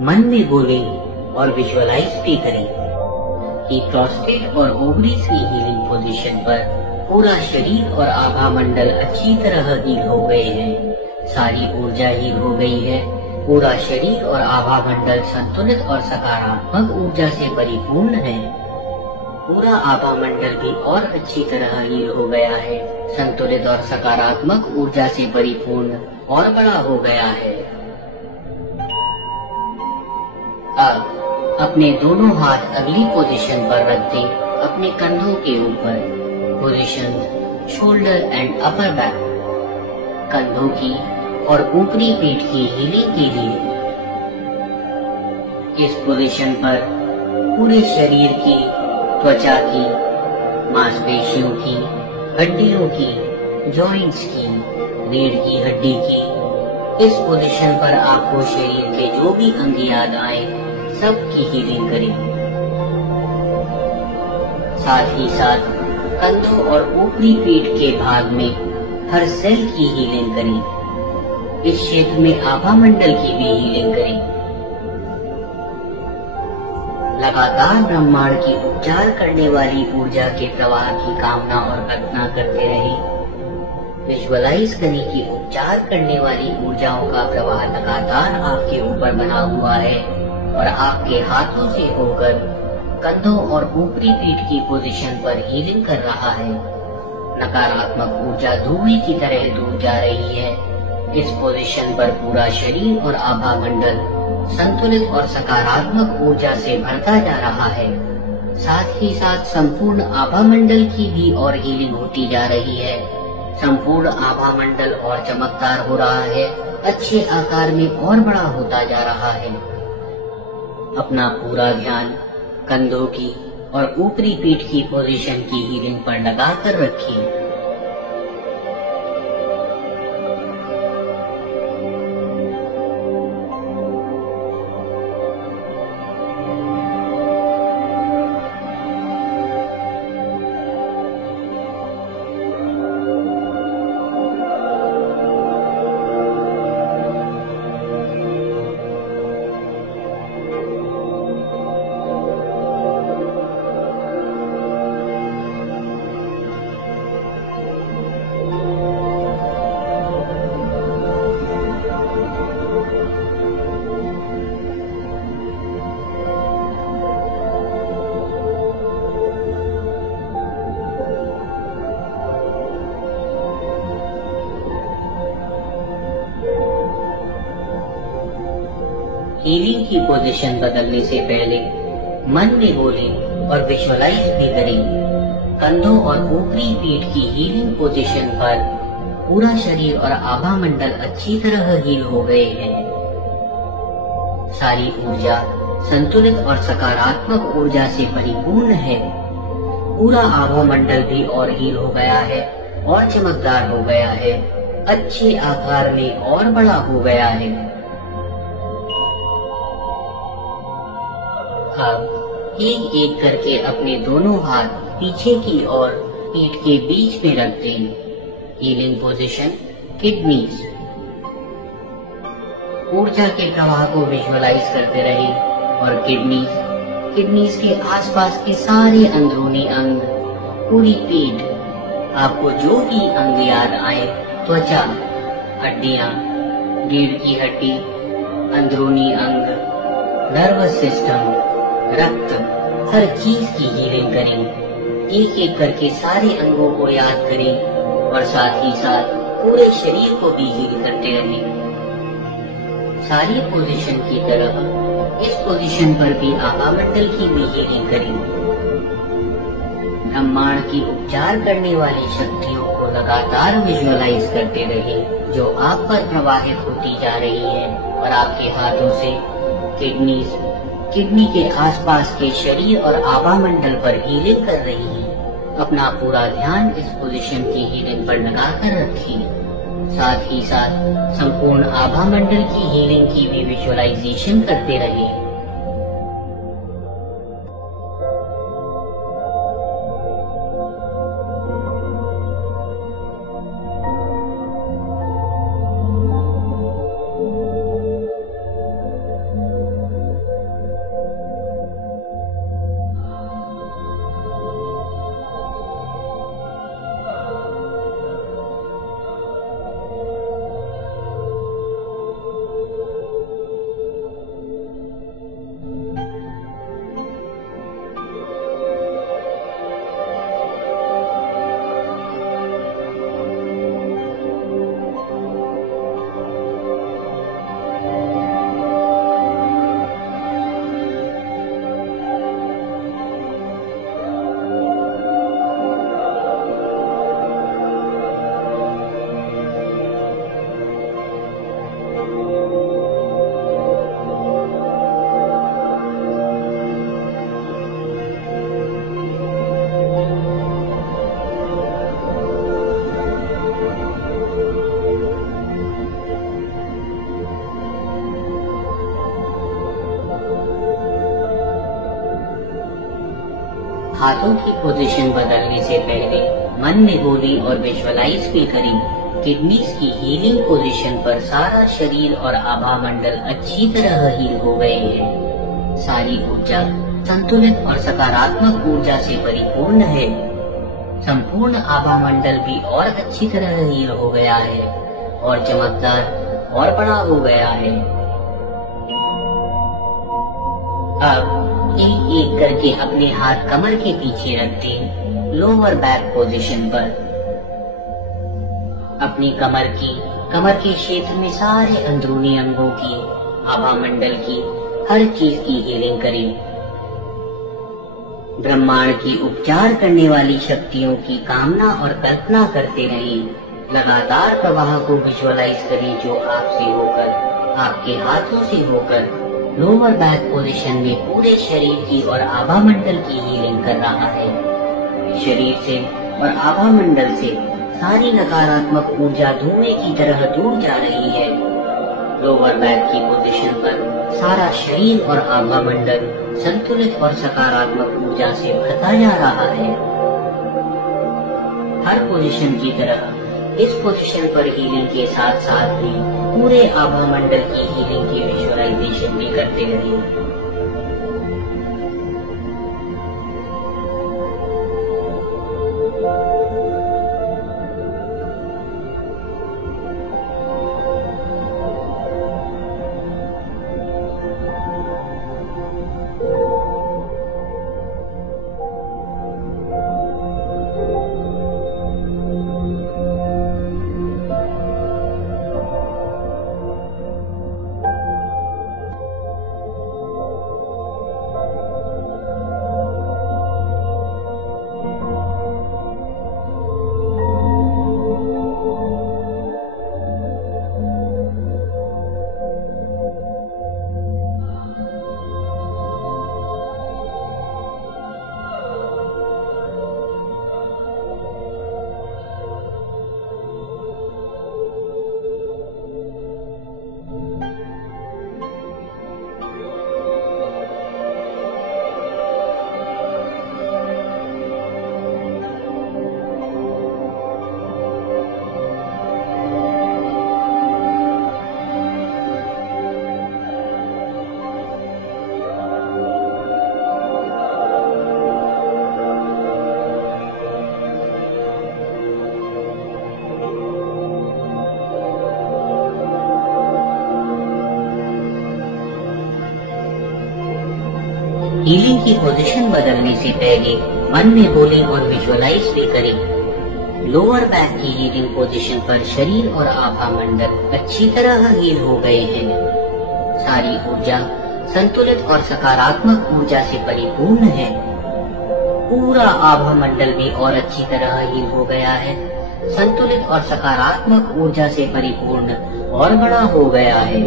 मन में बोले और विजुअलाइज भी करें कि प्रोस्टेट और ओवरीज की हीलिंग पोजीशन पर पूरा शरीर और आभा मंडल अच्छी तरह हील हो गए हैं। सारी ऊर्जा हील हो गई है। पूरा शरीर और आभा मंडल संतुलित और सकारात्मक ऊर्जा से परिपूर्ण है। पूरा आभा मंडल भी और अच्छी तरह हील हो गया है, संतुलित और सकारात्मक ऊर्जा से परिपूर्ण और बड़ा हो गया है। अब अपने दोनों हाथ अगली पोजीशन पर रख दें, अपने कंधों के ऊपर। Position shoulder and upper back. कंधों की और ऊपरी पेट की हीलिंग के लिए इस पोजीशन पर पूरे शरीर की, त्वचा की, मांसपेशियों की, हड्डियों की, जॉइंट्स की, रीढ़ की हड्डी की, इस पोजीशन पर आपको शरीर के जो भी अंग याद आए सब की हीलिंग करें। साथ ही साथ कंधों और ऊपरी पीठ के भाग में हर सेल की हीलिंग करें। इस क्षेत्र में आभा मंडल की भी हीलिंग करें। लगातार ब्रह्मांड की उपचार करने वाली ऊर्जा के प्रवाह की कामना और कल्पना करते रहें। विजुअलाइज करें कि उपचार करने वाली ऊर्जाओं का प्रवाह लगातार आपके ऊपर बना हुआ है और आपके हाथों से होकर कंधों और ऊपरी पीठ की पोजीशन पर हीलिंग कर रहा है। नकारात्मक ऊर्जा धुएं की तरह दूर जा रही है। इस पोजीशन पर पूरा शरीर और आभा मंडल संतुलित और सकारात्मक ऊर्जा से भरता जा रहा है। साथ ही साथ संपूर्ण आभा मंडल की भी और हीलिंग होती जा रही है। संपूर्ण आभा मंडल और चमकदार हो रहा है, अच्छे आकार में और बड़ा होता जा रहा है। अपना पूरा ध्यान कंधों की और ऊपरी पीठ की पोजीशन की हीलिंग पर लगाकर रखिए। हीलिंग की पोजीशन बदलने से पहले मन में बोले और विजुअलाइज भी करें। कंधों और ऊपरी पीठ की हीलिंग पोजीशन पर पूरा शरीर और आभा मंडल अच्छी तरह हील हो गए हैं। सारी ऊर्जा संतुलित और सकारात्मक ऊर्जा से परिपूर्ण है। पूरा आभा मंडल भी और हील हो गया है और चमकदार हो गया है, अच्छे आकार में और बड़ा हो गया है। अब एक एक करके अपने दोनों हाथ पीछे की ओर पीठ के बीच में रख दें। Healing position kidneys. ऊर्जा के प्रवाह को विजुअलाइज करते रहें और किडनीज के आसपास के सारे अंदरूनी अंग, पूरी पीठ, आपको जो भी अंग याद आए, त्वचा, हड्डियां, रीढ़ की हड्डी, अंदरूनी अंग, नर्वस सिस्टम, रक्त, हर चीज की हीलिंग करें। एक एक करके सारे अंगों को याद करें और साथ ही साथ पूरे शरीर को भी हील करते रहें। सारी पोजीशन की तरह इस पोजीशन पर भी आभा मंडल की भी हीलिंग करें। ब्रह्मांड की उपचार करने वाली शक्तियों को लगातार विजुअलाइज करते रहें, जो आप पर प्रवाहित होती जा रही है और आपके हाथों से किडनी के आसपास के शरीर और आभा मंडल पर हीलिंग कर रही है। अपना पूरा ध्यान इस पोजीशन की हीलिंग पर लगाकर रखिए। साथ ही साथ संपूर्ण आभा मंडल की हीलिंग की भी विजुअलाइजेशन करते रहिए। हाथों की पोजीशन बदलने से पहले मन में बोली और विजुअलाइज भी करें। किडनीज की हीलिंग पोजीशन पर सारा शरीर और आभा मंडल अच्छी तरह हील हो गए हैं। सारी ऊर्जा संतुलित और सकारात्मक ऊर्जा से परिपूर्ण है। संपूर्ण आभा मंडल भी और अच्छी तरह हील हो गया है और चमकदार और बड़ा हो गया है। अब एक एक करके अपने हाथ कमर के पीछे रख दें, लोअर बैक पोजीशन पर। अपनी कमर के क्षेत्र में सारे अंदरूनी अंगों की, आभा मंडल की, हर चीज की हीलिंग करें। ब्रह्मांड की उपचार करने वाली शक्तियों की कामना और कल्पना करते रहें। लगातार प्रवाह को विजुअलाइज करें जो आपसे होकर, आपके हाथों से होकर लोअर बैक पोजीशन में पूरे शरीर की और आभा मंडल की हीलिंग कर रहा है। शरीर से और आभा मंडल से सारी नकारात्मक ऊर्जा धुएं की तरह दूर जा रही है। लोअर बैक की पोजीशन पर सारा शरीर और आभा मंडल संतुलित और सकारात्मक ऊर्जा से भरता जा रहा है। हर पोजीशन की तरह इस पोजीशन पर हीलिंग के साथ साथ भी पूरे आभा मंडल की हीलिंग की विजुअलाइजेशन भी करते रहिए। हीलिंग की पोजीशन बदलने से पहले मन में बोलें और विजुअलाइज भी करें। लोअर बैक की हीलिंग पोजीशन पर शरीर और आभा मंडल अच्छी तरह हील हो गए हैं। सारी ऊर्जा संतुलित और सकारात्मक ऊर्जा से परिपूर्ण है। पूरा आभा मंडल भी और अच्छी तरह हील हो गया है, संतुलित और सकारात्मक ऊर्जा से परिपूर्ण और बड़ा हो गया है।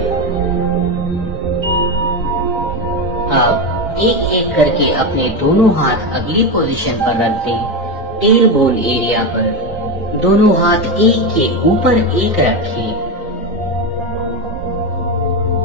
अब एक एक करके अपने दोनों हाथ अगली पोजीशन पर रख दें। टेल बोन एरिया पर दोनों हाथ एक के ऊपर एक रखें।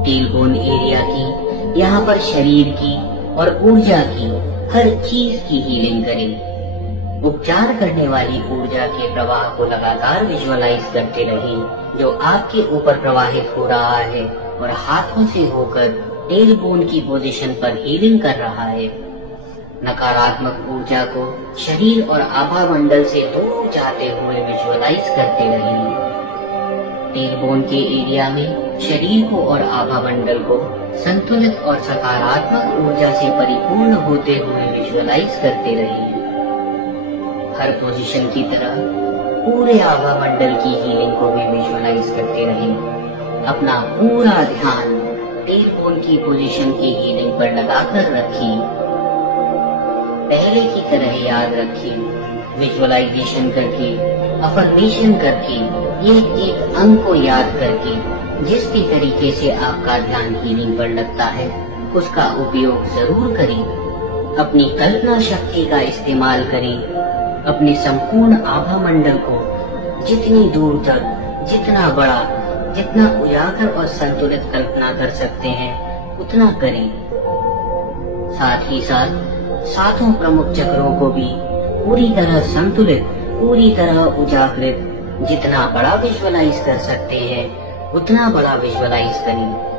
टेल बोन एरिया की, यहाँ पर शरीर की और ऊर्जा की, हर चीज की हीलिंग करें। उपचार करने वाली ऊर्जा के प्रवाह को लगातार विजुअलाइज करते रहें, जो आपके ऊपर प्रवाहित हो रहा है और हाथों से होकर टेल बोन की पोजीशन पर हीलिंग कर रहा है। नकारात्मक ऊर्जा को शरीर और आभा मंडल से दूर जाते हुए विजुअलाइज करते रहें। टेल बोन के एरिया में शरीर को और आभा मंडल को संतुलित और सकारात्मक ऊर्जा से परिपूर्ण होते हुए विजुअलाइज करते रहें। हर पोजीशन की तरह पूरे आभा मंडल की हीलिंग को भी विजुअलाइज करते रहें। अपना पूरा ध्यान टेल बोन की पोजीशन की हीलिंग पर लगाकर रखिए। पहले की तरह याद रखिए, विजुअलाइजेशन करके, अफर्मेशन करके, एक एक अंग को याद करके, जिस भी तरीके से आपका ध्यान हीलिंग पर लगता है उसका उपयोग जरूर करें। अपनी कल्पना शक्ति का इस्तेमाल करें। अपने संपूर्ण आभा मंडल को जितनी दूर तक, जितना बड़ा, जितना उजागर और संतुलित कल्पना कर सकते हैं उतना करें। साथ ही साथ सातों प्रमुख चक्रों को भी पूरी तरह संतुलित, पूरी तरह उजागरित, जितना बड़ा विजुअलाइज कर सकते हैं उतना बड़ा विजुअलाइज करें।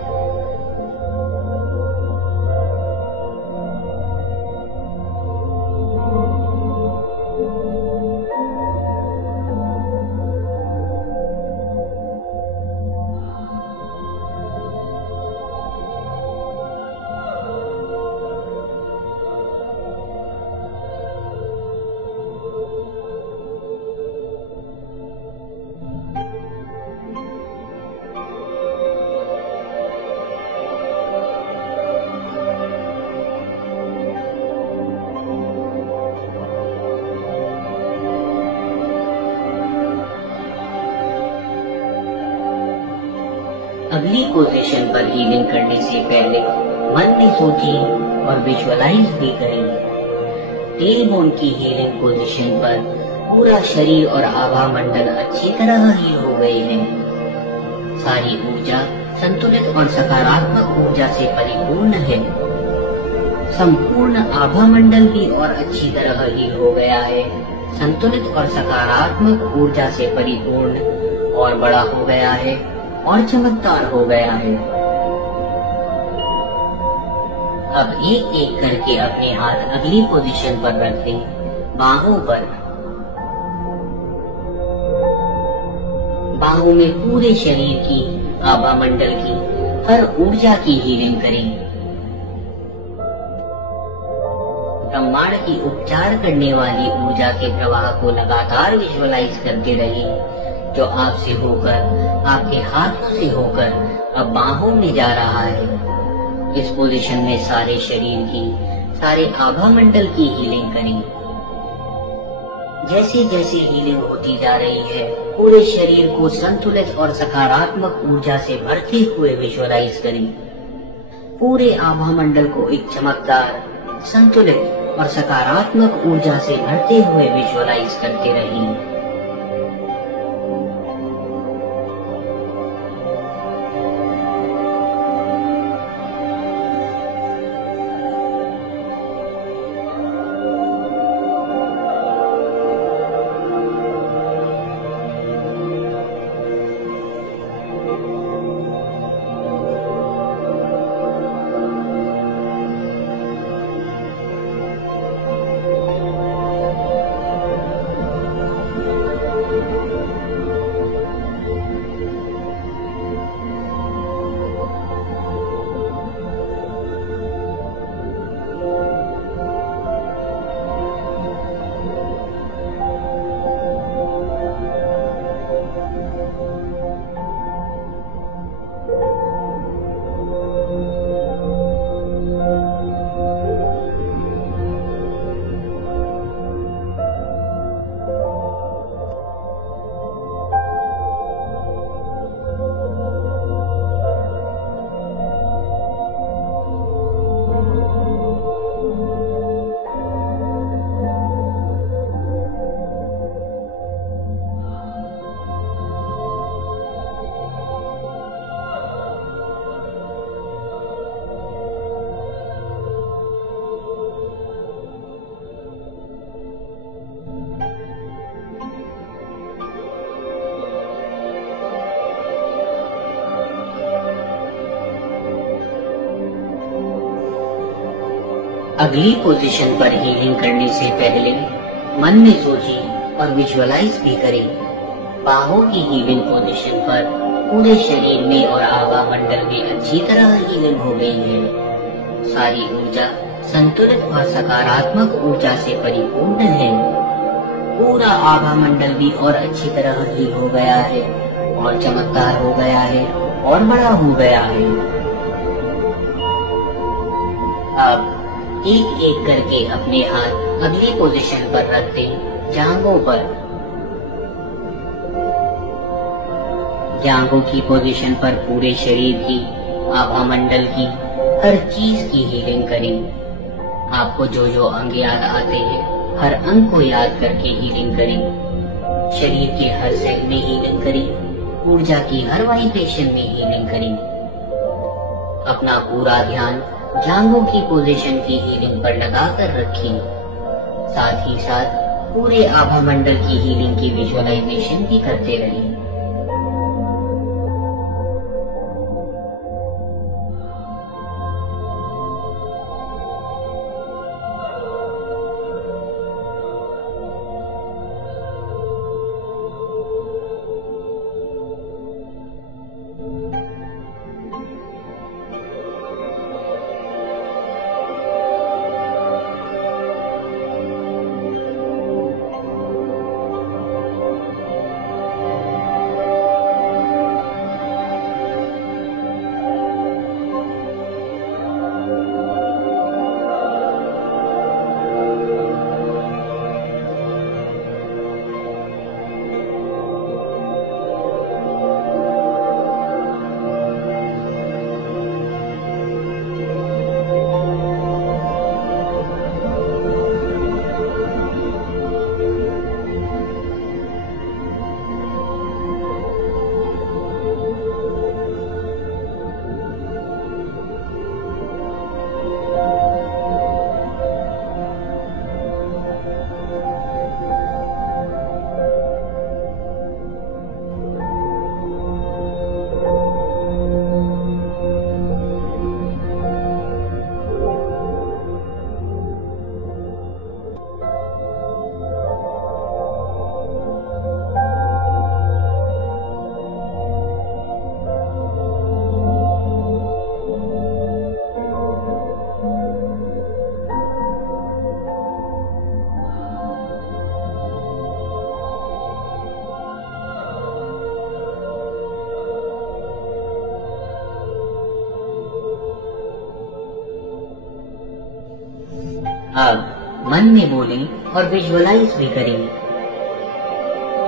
अगली पोजीशन पर हीलिंग करने से पहले मन में सोचिए और विजुअलाइज भी करें। टेल बोन की हीलिंग पोजीशन पर पूरा शरीर और आभा मंडल अच्छी तरह हील हो गए हैं। सारी ऊर्जा संतुलित और सकारात्मक ऊर्जा से परिपूर्ण है। संपूर्ण आभा मंडल भी और अच्छी तरह हील हो गया है, संतुलित और सकारात्मक ऊर्जा से परिपूर्ण और बड़ा हो गया है और चमकदार हो गया है। अब एक एक करके अपने हाथ अगली पोजीशन पर रख दें। बाहों पर, बाहों में पूरे शरीर की, आभा मंडल की, हर ऊर्जा की हीलिंग करें। ब्रह्मांड की उपचार करने वाली ऊर्जा के प्रवाह को लगातार विजुअलाइज करते रहें, जो आपसे होकर, आपके हाथों से होकर अब बाहों में जा रहा है। इस पोजीशन में सारे शरीर की, सारे आभा मंडल की हीलिंग करें। जैसे जैसे हीलिंग होती जा रही है, पूरे शरीर को संतुलित और सकारात्मक ऊर्जा से भरते हुए विजुअलाइज करें। पूरे आभा मंडल को एक चमकदार, संतुलित और सकारात्मक ऊर्जा से भरते हुए विजुअलाइज करते रहें। अगली पोजीशन पर हीलिंग करने से पहले मन में सोचिए और विजुअलाइज भी करें। बाहों की हीलिंग पोजीशन पर पूरे शरीर में और आभा मंडल में अच्छी तरह हीलिंग हो गई है। सारी ऊर्जा संतुलित और सकारात्मक ऊर्जा से परिपूर्ण है। पूरा आभा मंडल भी और अच्छी तरह हील हो गया है और चमकदार हो गया है और बड़ा हो गया है। अब एक एक करके अपने हाथ अगली पोजीशन पर रख दें, जांघों पर। जांघों की पोजीशन पर पूरे शरीर की, आभा मंडल की, हर चीज की हीलिंग करें। आपको जो जो अंग याद आते हैं, हर अंग को याद करके हीलिंग करें। शरीर के हर सेल में हीलिंग करें। ऊर्जा की हर वाइब्रेशन में हीलिंग करें। अपना पूरा ध्यान जांघों की पोजीशन की हीलिंग पर लगाकर रखिए। साथ ही साथ पूरे आभा मंडल की हीलिंग की विजुअलाइजेशन भी करते रहें। अब मन में बोलें और विजुअलाइज भी करें।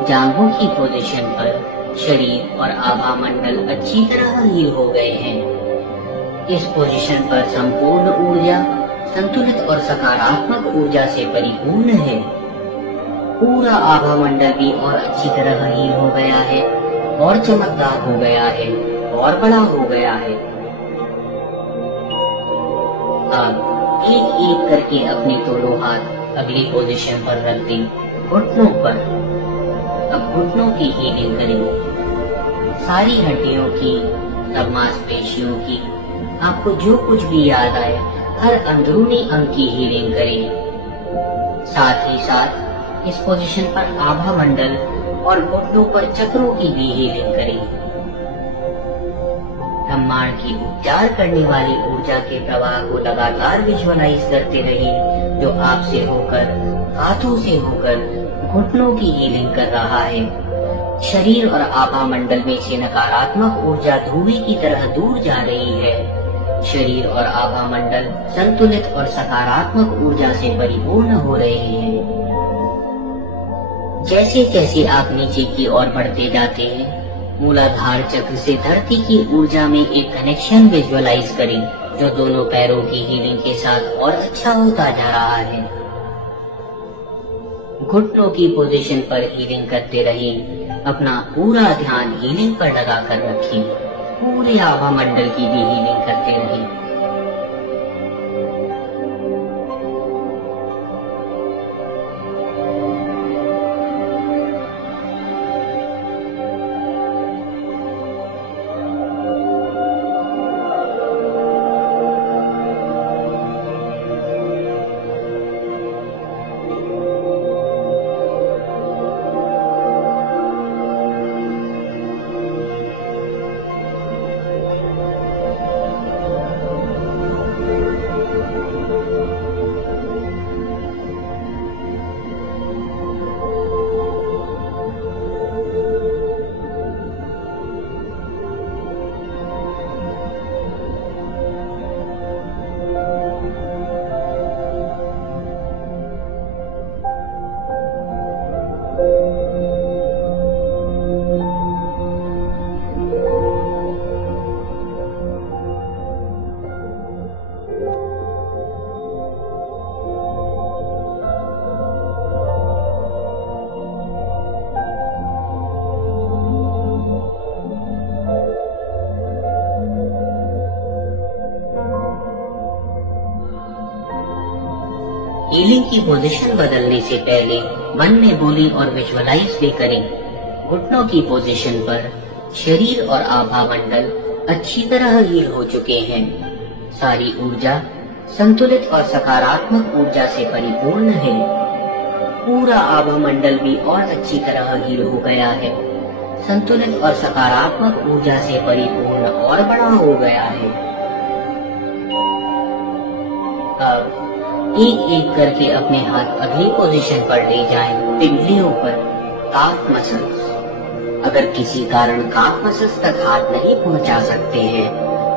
जांघों की पोजीशन पर शरीर और आभा मंडल अच्छी तरह हील हो गए हैं। इस पोजीशन पर संपूर्ण ऊर्जा संतुलित और सकारात्मक ऊर्जा से परिपूर्ण है। पूरा आभा मंडल भी और अच्छी तरह हील हो गया है और चमकदार हो गया है और बड़ा हो गया है। अब एक एक करके अपने दोनों हाथ अगली पोजीशन पर रख दें, घुटनों पर। अब घुटनों की हीलिंग करें। सारी हड्डियों की, सब मांसपेशियों की, आपको जो कुछ भी याद आए, हर अंदरूनी अंग की हीलिंग करें। साथ ही साथ इस पोजीशन पर आभा मंडल और घुटनों पर चक्रों की भी हीलिंग करें। ब्रह्मांड की उपचार करने वाली ऊर्जा के प्रवाह को लगातार विजुअलाइज करते रहिए, जो आपसे होकर, हाथों से होकर घुटनों की हीलिंग कर रहा है। शरीर और आभा मंडल में से नकारात्मक ऊर्जा धुएं की तरह दूर जा रही है। शरीर और आभा मंडल संतुलित और सकारात्मक ऊर्जा से परिपूर्ण हो रहे हैं। जैसे जैसे आप नीचे की ओर बढ़ते जाते हैं, मूलाधार चक्र से धरती की ऊर्जा में एक कनेक्शन विजुअलाइज करें, जो दोनों पैरों की हीलिंग के साथ और अच्छा होता जा रहा है। घुटनों की पोजीशन पर हीलिंग करते रहें। अपना पूरा ध्यान हीलिंग पर लगाकर रखें। पूरे आभा मंडल की भी हीलिंग करते रहें। हीलिंग की पोजीशन बदलने से पहले मन में बोलें और विजुअलाइज भी करें। घुटनों की पोजीशन पर शरीर और आभा मंडल अच्छी तरह हील हो चुके हैं। सारी ऊर्जा संतुलित और सकारात्मक ऊर्जा से परिपूर्ण है। पूरा आभा मंडल भी और अच्छी तरह हील हो गया है। संतुलित और सकारात्मक ऊर्जा से परिपूर्ण और बड़ा हो गया है। अब एक एक करके अपने हाथ अगली पोजीशन पर ले जाएं। पिंडलियों पर काफ मसल्स। अगर किसी कारण काफ मसल्स तक हाथ नहीं पहुंचा सकते हैं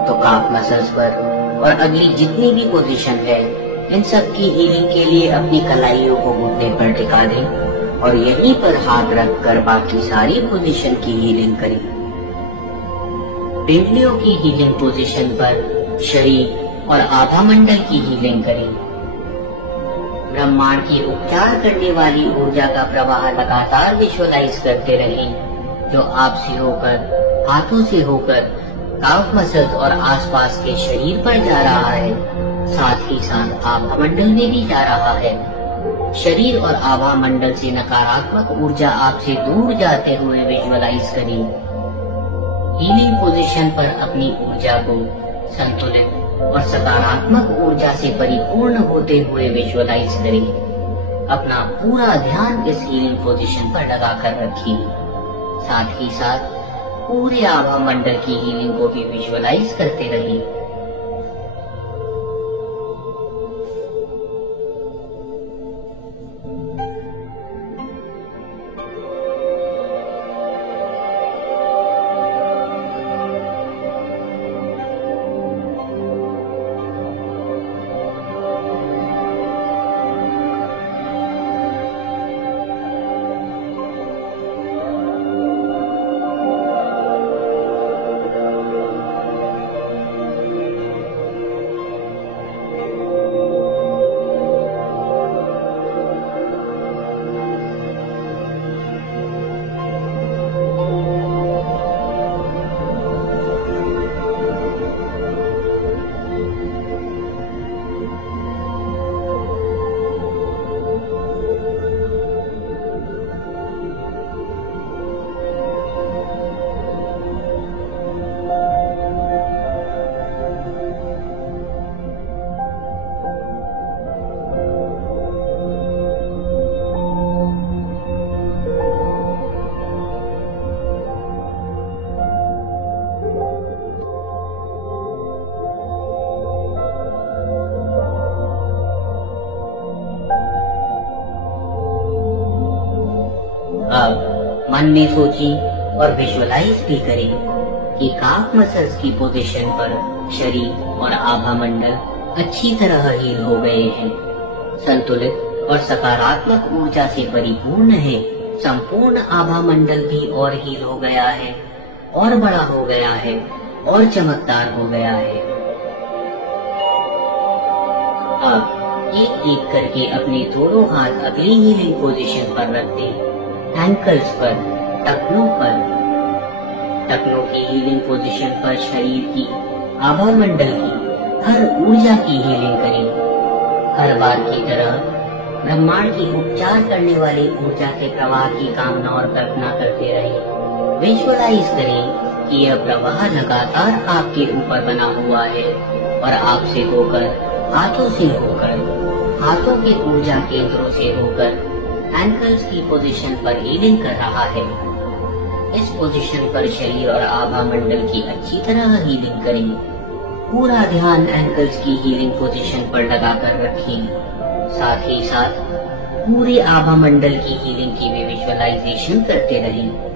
तो काफ मसल्स पर और अगली जितनी भी पोजीशन है इन सब की हीलिंग के लिए अपनी कलाइयों को घुटने पर टिका दें और यहीं पर हाथ रखकर बाकी सारी पोजीशन की हीलिंग करें। पिंडलियों की हीलिंग पोजीशन पर शरीर और आभा मंडल की हीलिंग करें। ब्रह्मांड की उपचार करने वाली ऊर्जा का प्रवाह लगातार विजुअलाइज करते रहें, जो आपसे होकर, हाथों से होकर काफ मसल्स और आसपास के शरीर पर जा रहा है, साथ ही साथ आभा मंडल में भी जा रहा है। शरीर और आभा मंडल से नकारात्मक ऊर्जा आपसे दूर जाते हुए विजुअलाइज करें। हीलिंग पोजीशन पर अपनी ऊर्जा को संतुलित और सकारात्मक ऊर्जा से परिपूर्ण होते हुए विजुअलाइज करें। अपना पूरा ध्यान इस हीलिंग पोजीशन पर लगाकर रखिए। साथ ही साथ पूरे आभा मंडल की हीलिंग को भी विजुअलाइज करते रहिए। अब मन में सोचें और विजुअलाइज भी करें कि काफ मसल्स की पोजीशन पर शरीर और आभा मंडल अच्छी तरह हील हो गए हैं। संतुलित और सकारात्मक ऊर्जा से परिपूर्ण है। संपूर्ण आभा मंडल भी और हील हो गया है, और बड़ा हो गया है, और चमकदार हो गया है। अब एक एक करके अपने दोनों हाथ अगली हीलिंग पोजीशन पर रख दें। एंकल्स पर, टखनों पर। टखनों की हीलिंग पोजीशन पर शरीर की, आभा मंडल की हर ऊर्जा की हीलिंग करें। हर बार की तरह ब्रह्मांड की उपचार करने वाली ऊर्जा के प्रवाह की कामना और कल्पना करते रहें। विजुअलाइज करें कि यह प्रवाह लगातार आपके ऊपर बना हुआ है और आपसे होकर, हाथों से होकर, हाथों के ऊर्जा केंद्रों से होकर एंकल्स की पोजीशन पर हीलिंग कर रहा है। इस पोजीशन पर शरीर और आभा मंडल की अच्छी तरह हीलिंग करें। पूरा ध्यान एंकल्स की हीलिंग पोजीशन पर लगाकर रखें। साथ ही साथ पूरे आभा मंडल की हीलिंग की भी विजुअलाइजेशन करते रहें।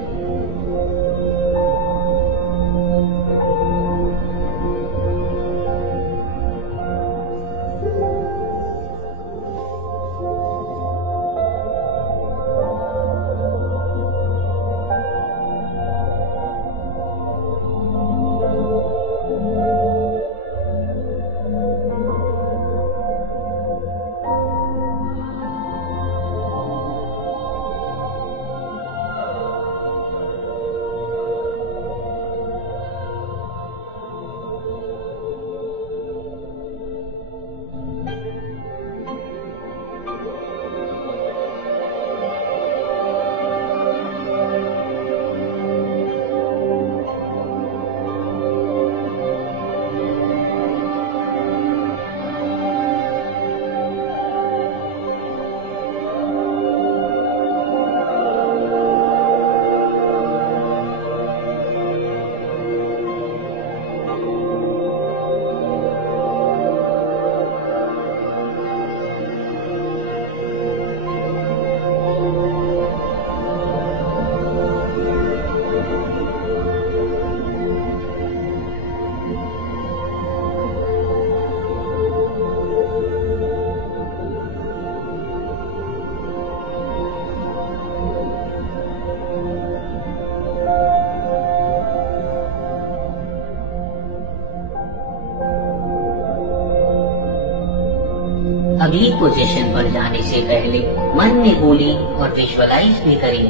अगली पोजीशन पर जाने से पहले मन में बोले और विजुअलाइज भी करें।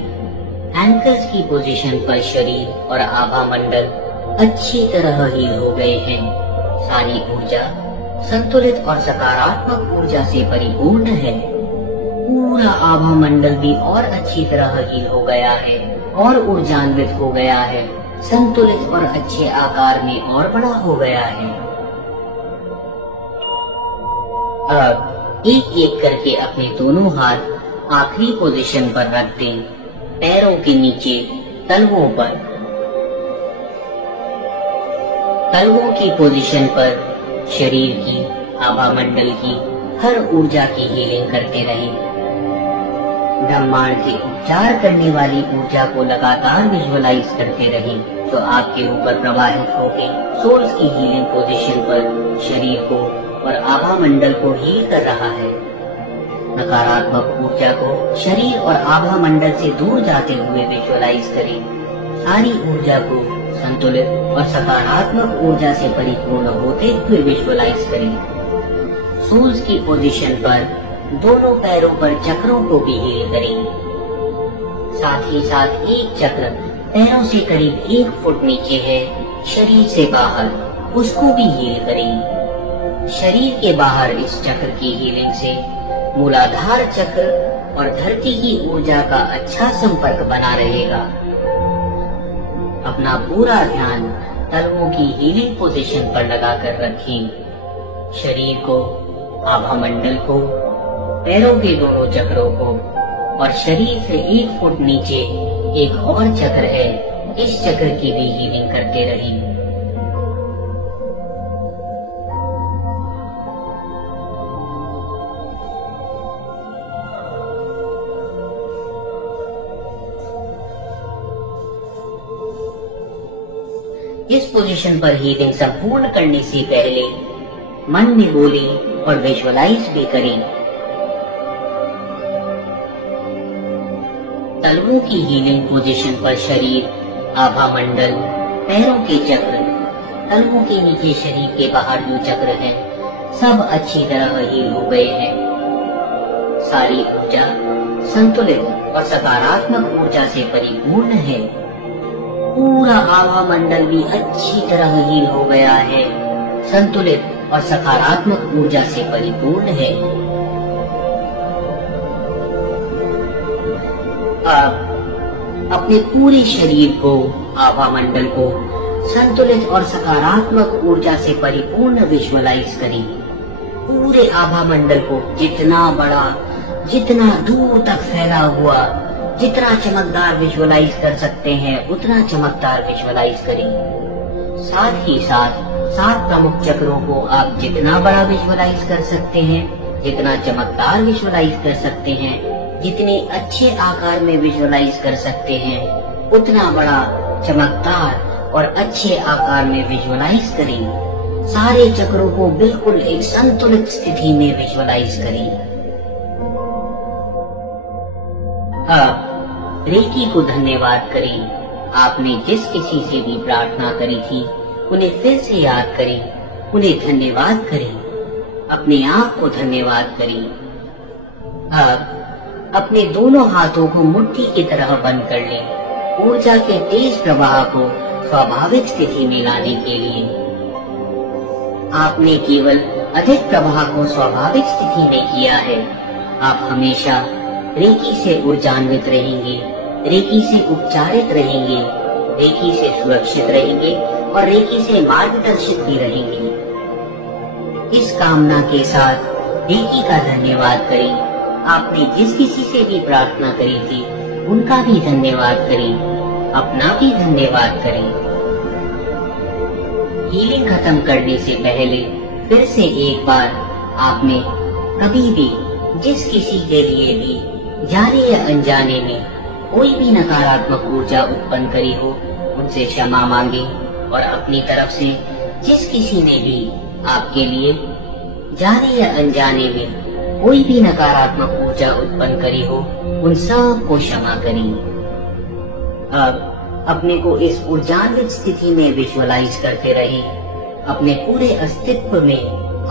एंकर्स की पोजीशन पर शरीर और आभा मंडल अच्छी तरह हील हो गए हैं। सारी ऊर्जा संतुलित और सकारात्मक ऊर्जा से परिपूर्ण है। पूरा आभा मंडल भी और अच्छी तरह हील हो गया है और ऊर्जान्वित हो गया है, संतुलित और अच्छे आकार में और बड़ा हो गया है। अब एक एक करके अपने दोनों हाथ आखिरी पोजीशन पर रख दें, पैरों के नीचे तलवों पर। तलवों की पोजीशन पर शरीर की, आभा मंडल की हर ऊर्जा की हीलिंग करते रहें। ब्रह्मांड के उपचार करने वाली ऊर्जा को लगातार विजुअलाइज करते रहें, जो आपके ऊपर प्रवाहित होकर सोल्स की हीलिंग पोजीशन पर शरीर को और आभा मंडल को हील कर रहा है। नकारात्मक ऊर्जा को शरीर और आभा मंडल से दूर जाते हुए विजुअलाइज करें। सारी ऊर्जा को संतुलित और सकारात्मक ऊर्जा से परिपूर्ण होते हुए विजुअलाइज करें। सोल्स की पोजीशन पर दोनों पैरों पर चक्रों को भी हील करें। साथ ही साथ एक चक्र पैरों से करीब 1 फुट नीचे है, शरीर से बाहर, उसको भी हील करें। शरीर के बाहर इस चक्र की हीलिंग से मूलाधार चक्र और धरती की ऊर्जा का अच्छा संपर्क बना रहेगा। अपना पूरा ध्यान तलवों की हीलिंग पोजीशन पर लगाकर रखें। शरीर को, आभा मंडल को, पैरों के दोनों चक्रों को और शरीर से 1 फुट नीचे एक और चक्र है, इस चक्र की भी हीलिंग करते रहें। इस पोजीशन पर हीलिंग संपूर्ण करने से पहले मन में बोले और विजुअलाइज भी करें। तलवों की हीलिंग पोजीशन पर शरीर, आभा मंडल, पैरों के चक्र, तलवों के नीचे शरीर के बाहर जो चक्र हैं, सब अच्छी तरह हील हो गए हैं। सारी ऊर्जा संतुलित और सकारात्मक ऊर्जा से परिपूर्ण है। पूरा आभा मंडल भी अच्छी तरह हील हो गया है, संतुलित और सकारात्मक ऊर्जा से परिपूर्ण है। अब अपने पूरे शरीर को, आभा मंडल को संतुलित और सकारात्मक ऊर्जा से परिपूर्ण विजुअलाइज करें। पूरे आभा मंडल को जितना बड़ा, जितना दूर तक फैला हुआ, जितना चमकदार विजुअलाइज कर सकते हैं उतना चमकदार विजुअलाइज करें। साथ ही साथ 7 प्रमुख चक्रों को आप जितना बड़ा विजुअलाइज कर सकते हैं, जितना चमकदार विजुअलाइज कर सकते हैं, जितने अच्छे आकार में विजुअलाइज कर सकते हैं, उतना बड़ा, चमकदार और अच्छे आकार में विजुअलाइज करें। सारे चक्रों को बिल्कुल एक संतुलित स्थिति में विजुअलाइज करें। अब रेकी को धन्यवाद करें। आपने जिस किसी से भी प्रार्थना करी थी उन्हें फिर से याद करें, उन्हें धन्यवाद करें, अपने आप को धन्यवाद करें। अब अपने दोनों हाथों को मुट्ठी की तरह बंद कर लें, ऊर्जा के तेज प्रवाह को स्वाभाविक स्थिति में लाने के लिए। आपने केवल अधिक प्रवाह को स्वाभाविक स्थिति में किया है। आप हमेशा रेकी से ऊर्जान्वित रहेंगे, रेकी से उपचारित रहेंगे, रेकी से सुरक्षित रहेंगे और रेकी से मार्गदर्शित भी रहेंगे। इस कामना के साथ रेकी का धन्यवाद करें। आपने जिस किसी से भी प्रार्थना करी थी उनका भी धन्यवाद करें, अपना भी धन्यवाद करें। हीलिंग खत्म करने से पहले फिर से एक बार आपने कभी भी जिस किसी के लिए भी जाने या अनजाने में कोई भी नकारात्मक ऊर्जा उत्पन्न करी हो, उनसे क्षमा मांगे और अपनी तरफ से जिस किसी ने भी आपके लिए जाने या अनजाने में कोई भी नकारात्मक ऊर्जा उत्पन्न करी हो, उन सब को क्षमा करें। अब अपने को इस ऊर्जान्वित स्थिति में विजुअलाइज करते रहे। अपने पूरे अस्तित्व में,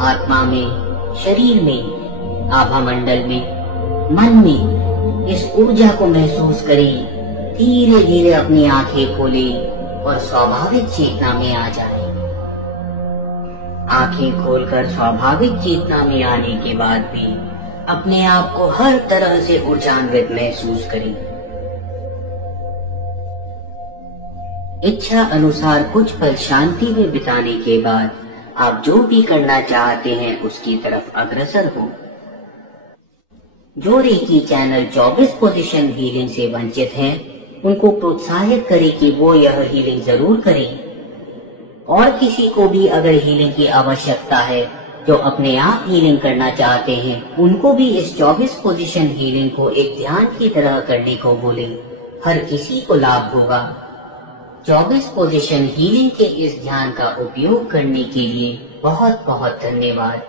आत्मा में, शरीर में आभा मंडल में मन में इस ऊर्जा को महसूस करें। धीरे धीरे अपनी आंखें खोलें और स्वाभाविक चेतना में आ जाएं। आंखें खोलकर स्वाभाविक चेतना में आने के बाद भी अपने आप को हर तरह से ऊर्जान्वित महसूस करें। इच्छा अनुसार कुछ पल शांति में बिताने के बाद आप जो भी करना चाहते हैं उसकी तरफ अग्रसर हो। जो रेकी चैनल 24 पोजीशन हीलिंग से वंचित हैं, उनको प्रोत्साहित करें कि वो यह हीलिंग जरूर करें। और किसी को भी अगर हीलिंग की आवश्यकता है, जो अपने आप हीलिंग करना चाहते हैं, उनको भी इस 24 पोजीशन हीलिंग को एक ध्यान की तरह करने को बोले। हर किसी को लाभ होगा। 24 पोजीशन हीलिंग के इस ध्यान का उपयोग करने के लिए बहुत बहुत धन्यवाद।